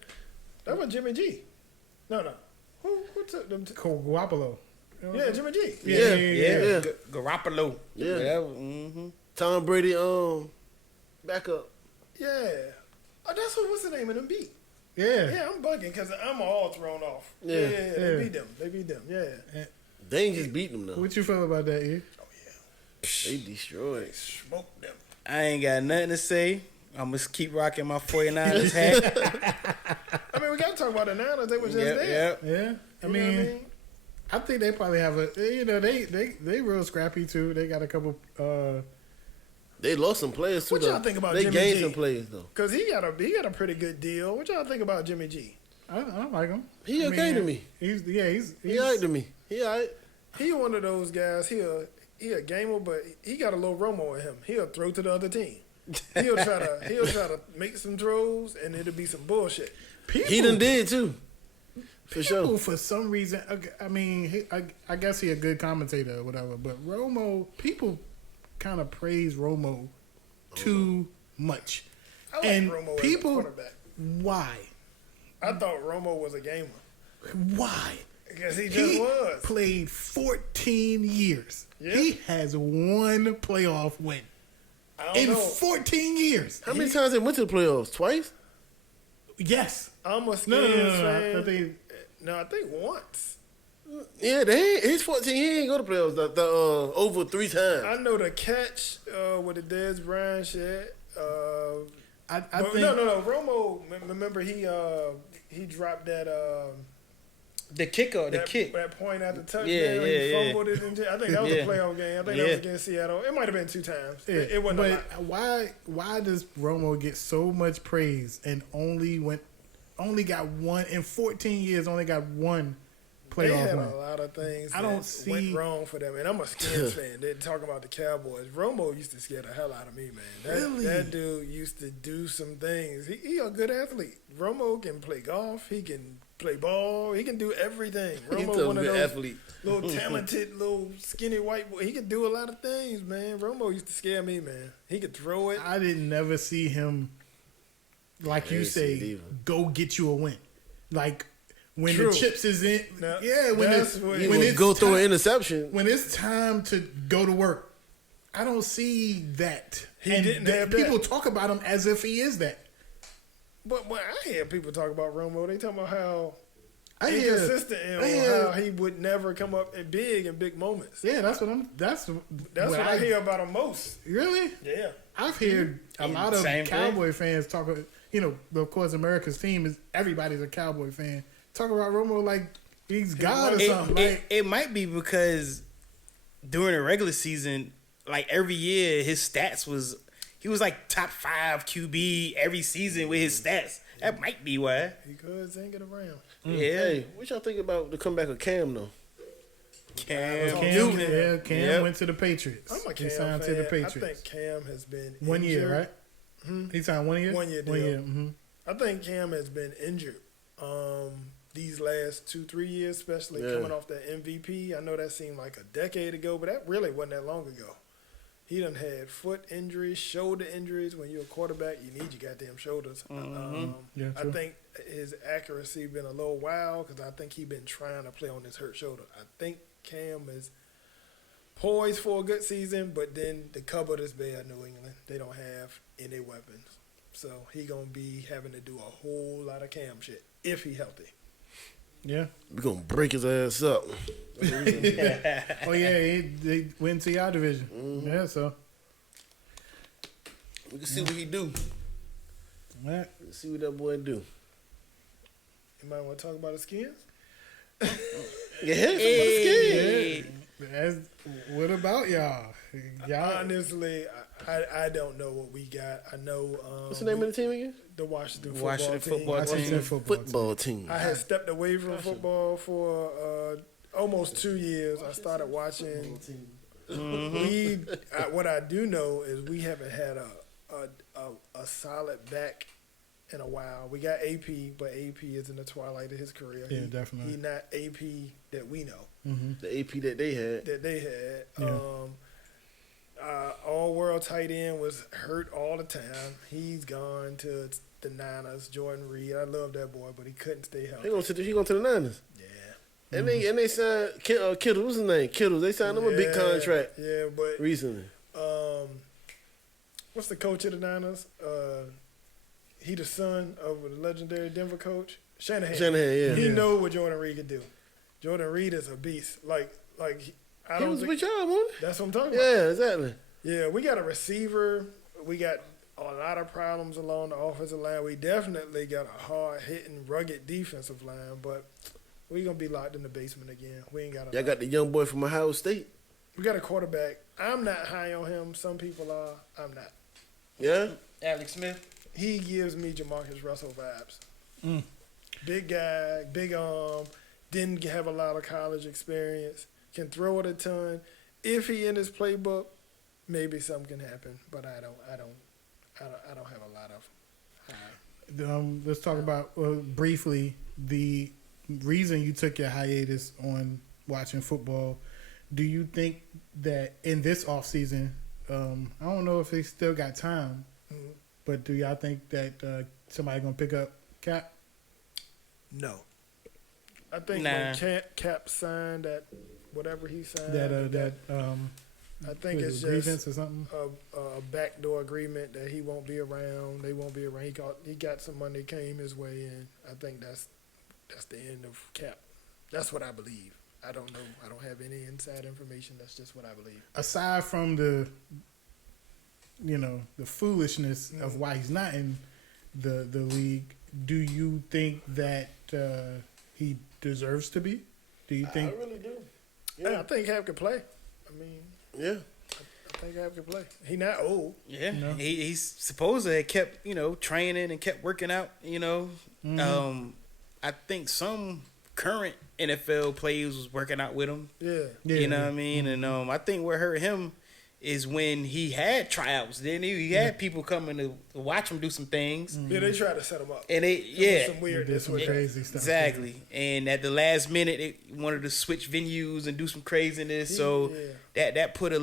That was Jimmy G. No. Who took them? Guapolo. Yeah, Jimmy G. Yeah. Yeah. Garoppolo. Yeah. Mm-hmm. Tom Brady, back up. Yeah. Oh, that's what's the name of them beat. Yeah. Yeah, I'm bugging because I'm all thrown off. Yeah. Yeah, Yeah. they beat them. Yeah. They ain't just beating them though. What you feel about that, E? Oh yeah. They destroyed. Smoked them. I ain't got nothing to say. I'm going to keep rocking my 49ers hat. I mean, we got to talk about the Niners. They were just Yep, there. yep. Yeah. You know I what mean, I think they probably have they real scrappy too. They got a couple. They lost some players too. What though. y'all think about They Jimmy gained G? some players though. Because he got a pretty good deal. What y'all think about Jimmy G? I like him. He okay to me. He's He alright to me. He alright. He one of those guys. He a gamer, but he got a little Romo in him. He'll throw to the other team. He'll try to make some throws, and it'll be some bullshit. He done did too. For People, sure. for some reason, I mean, I guess he a good commentator or whatever. But Romo, people kind of praise Romo too much. I like And Romo as a people, quarterback. why? I thought Romo was a gamer Why? because he just was. Played 14 years. Yeah. He has one playoff win I don't in know. 14 years. How many times they went to the playoffs? Twice? Yes. I'm a No, Skins fan. I think I think once. Yeah, his 14, he ain't go to playoffs over 3 times. I know the catch with the Dez Bryant shit. I But think no. Romo, remember he dropped that The kicker, the that, kick. that point at the touchdown. Yeah, he yeah. fumbled it. I think that was Yeah. a playoff game. I think that Yeah. was against Seattle. It might have been 2 times. Yeah, It wasn't a but lot. why does Romo get so much praise and only got one in 14 years? Only got one They playoff had win. a lot of things I that don't see- went wrong for them. And I'm a Skins fan. They're talking about the Cowboys. Romo used to scare the hell out of me, man. Really? That dude used to do some things. He a good athlete. Romo can play golf. He can play ball. He can do everything. He's Romo a one of good those athlete. little talented, little skinny white boy. He can do a lot of things, man. Romo used to scare me, man. He could throw it. I didn't never see him, like you ain't seen it say, either. go get you a win. Like when True. the chips is in, Now, yeah. When that's it's what- He when would it's go through an time, interception. when it's time to go to work, I don't see that. He and didn't that have people that. talk about him as if he is that. But when I hear people talk about Romo, they talk about how I hear, inconsistent and I hear- how he would never come up in big moments. yeah, that's what That's what I hear about him most. Really? Yeah. I've heard a And lot of same thing. Cowboy fans talk. You know, of course, America's team is everybody's a Cowboy fan. Talk about Romo like he's God or It, something. it, Like, it might be because during the regular season, like every year, his stats he was like top 5 QB every season with his stats. That might be why. He could sing it around. Yeah, Hey, what y'all think about the comeback of Cam though? Cam Cam- Newton. yeah, Cam Yep. went to the Patriots. I'm a He Cam signed fan. to the I Patriots. think Cam has been 1 year, injured. right? He signed 1 year. 1 year 1 deal. year. Mm-hmm. I think Cam has been injured these last 2-3 years, especially Yeah. coming off that MVP. I know that seemed like a decade ago, but that really wasn't that long ago. He done had foot injuries, shoulder injuries. When you're a quarterback, you need your goddamn shoulders. Yeah, I true. think his accuracy been a little wild because I think he been trying to play on his hurt shoulder. I think Cam is poised for a good season, but then the cupboard is bare at New England. They don't have any weapons. So he going to be having to do a whole lot of Cam shit if he healthy. Yeah. We gonna break his ass up. Oh yeah, they went to our division. Mm-hmm. Yeah, so We can see what he do. yeah. We can see what that boy do. You might want to talk about his skins? Yeah, Hey. What about y'all? Y'all Honestly, I don't know what we got. I know what's the name of the team again? the Washington football Washington team. football Washington team. football. Football team. I had stepped away from football for almost 2 years. I started watching. What I do know is we haven't had a solid back in a while. We got AP, but AP is in the twilight of his career. Yeah, definitely. He's not AP that we know The AP that they had. that they had. Yeah. All world tight end was hurt all the time. He's gone to the Niners. Jordan Reed, I love that boy, but he couldn't stay healthy. He going to the Niners. Yeah. And they signed Kittle. What's his name? Kittle. They signed him a big contract Yeah, but recently. what's the coach of the Niners? He the son of the legendary Denver coach, Shanahan. Yeah. He know what Jordan Reed could do. Jordan Reed is a beast. Like I He don't was think with y'all, man. that's what I'm talking about. Yeah, exactly. Yeah, we got a receiver. We got a lot of problems along the offensive line. We definitely got a hard-hitting, rugged defensive line, but we going to be locked in the basement again. We ain't got Y'all got the young boy from Ohio State. We got a quarterback. I'm not high on him. Some people are. I'm not. Yeah? Alex Smith. He gives me Jamarcus Russell vibes. Big guy, big arm, didn't have a lot of college experience, can throw it a ton. If he in his playbook, maybe something can happen, but I don't have a lot of high. let's talk about briefly the reason you took your hiatus on watching football. Do you think that in this offseason I don't know if they still got time, Mhm. but do y'all think that somebody gonna pick up Cap? No. I think Nah. when Cap signed that, whatever he signed, That I think was it's it grievance just or something. a backdoor agreement that he won't be around. They won't be around. He got some money came his way, and I think that's the end of Cap. That's what I believe. I don't know. I don't have any inside information. That's just what I believe. Aside from the foolishness of why he's not in the league, do you think that he deserves to be? Do you I think? really do. Yeah. I think Cap can play. I mean, Yeah. I think Cap can play. He not old. Yeah, No. he's supposedly kept training and kept working out. I think some current NFL players was working out with him. Yeah. Yeah, You know yeah. what I mean? And I think what hurt him is when he had tryouts. Then he had people coming to watch him do some things, Yeah, they tried to set him up. and It was yeah, some He weirdness did some with that. crazy stuff. exactly. And at the last minute, they wanted to switch venues and do some craziness. So Yeah. that put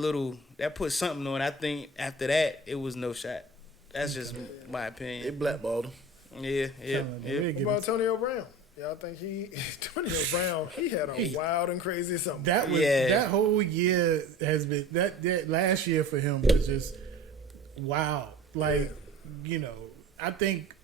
something on. I think after that, it was no shot. That's just my They opinion. blackballed him. Yeah. What about Antonio Brown? Y'all think Antonio Brown, he had a wild and crazy summer. That was Yeah. that whole year has been that last year for him was just wow. Like, I think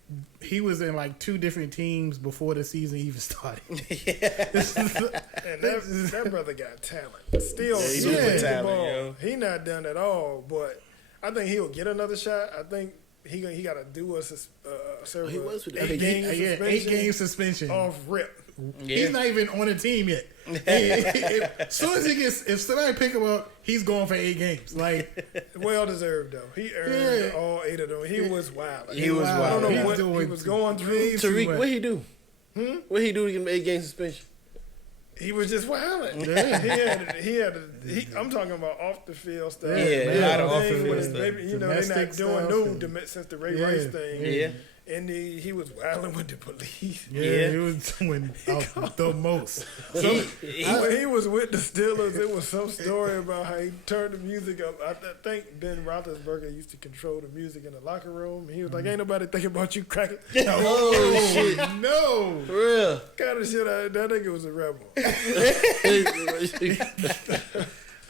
he was in like 2 different teams before the season even started. And that brother got talent. Still, Yeah, he's super super talent, ball. yo. He not done at all, but I think he'll get another shot. I think he got to do a serve He was with eight the- game Yeah, suspension 8-game suspension. off rip. Yeah. He's not even on the team yet. As soon as if somebody pick him up, he's going for 8 games. Like, Well deserved though. He earned Yeah. all 8 of them. He was wild. He was I wild. don't know He's what he doing was going through. way too Tariq, much. what he do? What he do to get an 8-game suspension? He was just wilding. I'm talking about off the field stuff. Yeah, a lot of Thing off-the-field where stuff. They, they're not Domestic doing stuff no and- since the Ray Yeah. Rice thing. Yeah. And he was wilding with the police. yeah, he was doing the most. When he was with the Steelers, it was some story about how he turned the music up. I think Ben Roethlisberger used to control the music in the locker room. And he was like, "Ain't nobody thinking about you cracking." Oh, shit. No. For real. Kind of shit. That nigga was a rebel.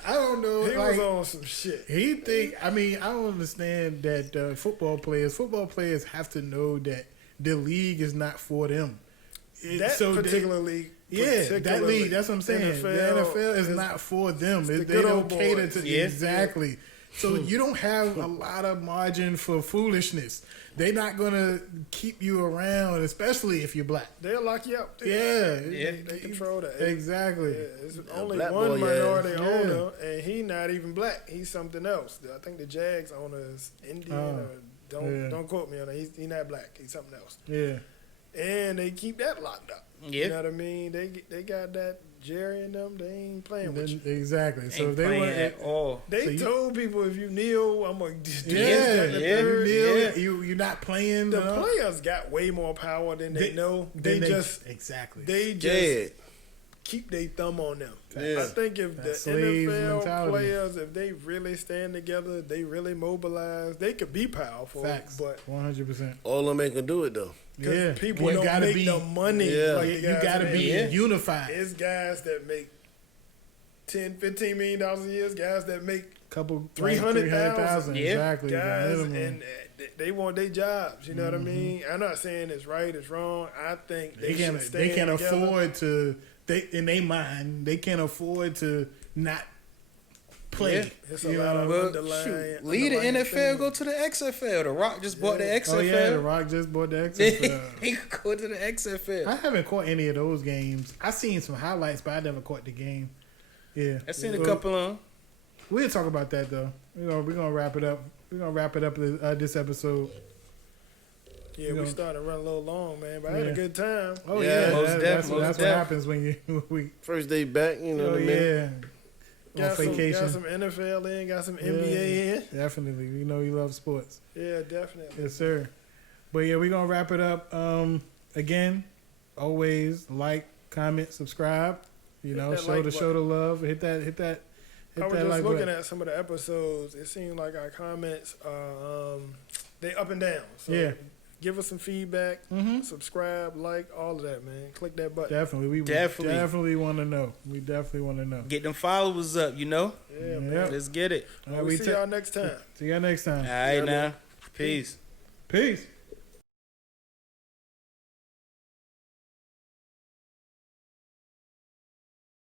I don't know. He like, was on some shit. I don't understand that football players have to know that the league is not for them. That particular league. That league, that's what I'm saying. The NFL is not for them. the They good don't old cater boys. to Yeah. exactly. So you don't have a lot of margin for foolishness. They're not gonna keep you around, especially if you're black. They'll lock you up. Too. Yeah. They control that. Exactly. Yeah, it's only black one boy, yeah. minority Yeah. owner, and he not even black. He's something else. I think the Jags owner is Indian. Or don't quote me on that. He's not black. He's something else. Yeah. And they keep that locked up. Yeah. You know what I mean? They got that Jerry and them. They ain't playing with you. Exactly. So Ain't if they playing want at all. They So you- told people if you kneel, I'm gonna do this, yeah, that, and the you third. kneel, yeah. you're not playing. The players got way more power than they know. They just exactly. Dead. keep their thumb on them. Yeah. I think if the That slave NFL mentality. players, if they really stand together, they really mobilize, they could be powerful. Facts. But 100%. All of them ain't gonna do it, though. because Yeah. people You don't gotta make be- the money. Yeah. Like the You guys got to in be the NBA. unified. It's guys that make $10, $15 million a year. It's guys that make Couple 300,000. Yeah. Exactly. the guys, minimum. and they want their jobs. You know what I mean? I'm not saying it's right, it's wrong. I think they they can't. should They stand can't together. afford to. In their mind, they can't afford to not play. Yeah. It's a You lot know? of Well, underlying. shoot, leave the underlying NFL, things. go to the XFL. The Rock just bought the XFL. Oh yeah, The Rock just bought the XFL. he could go to the XFL. I haven't caught any of those games. I seen some highlights, but I never caught the game. Yeah, I seen a Well, couple of them. We'll talk about that though. We're gonna wrap it up. We're gonna wrap it up this episode. Yeah, you we know. started to run a little long, man, but I had Yeah. a good time. Oh Yeah, yeah, most that's def, most what def. happens when you we. First day back, you know Oh what I mean? yeah, Got on some, vacation. got some NFL in, got some Yeah. NBA in. Definitely, we know you love sports. Yeah, definitely. Yes, sir. But yeah, we're gonna wrap it up. Again, always like, comment, subscribe. You Hit know, that show like the show the love. Hit that Hit I was that just like looking button. at some of the episodes. It seemed like our comments are they up and down. So Yeah. give us some feedback. Subscribe, like, all of that, man. Click that button. Definitely, we definitely want to know. We definitely want to know. Get them followers up, you know? Yeah, man. Yep. Let's get it. All right, We'll see y'all next time. See y'all next time. All right, now. Peace. Peace.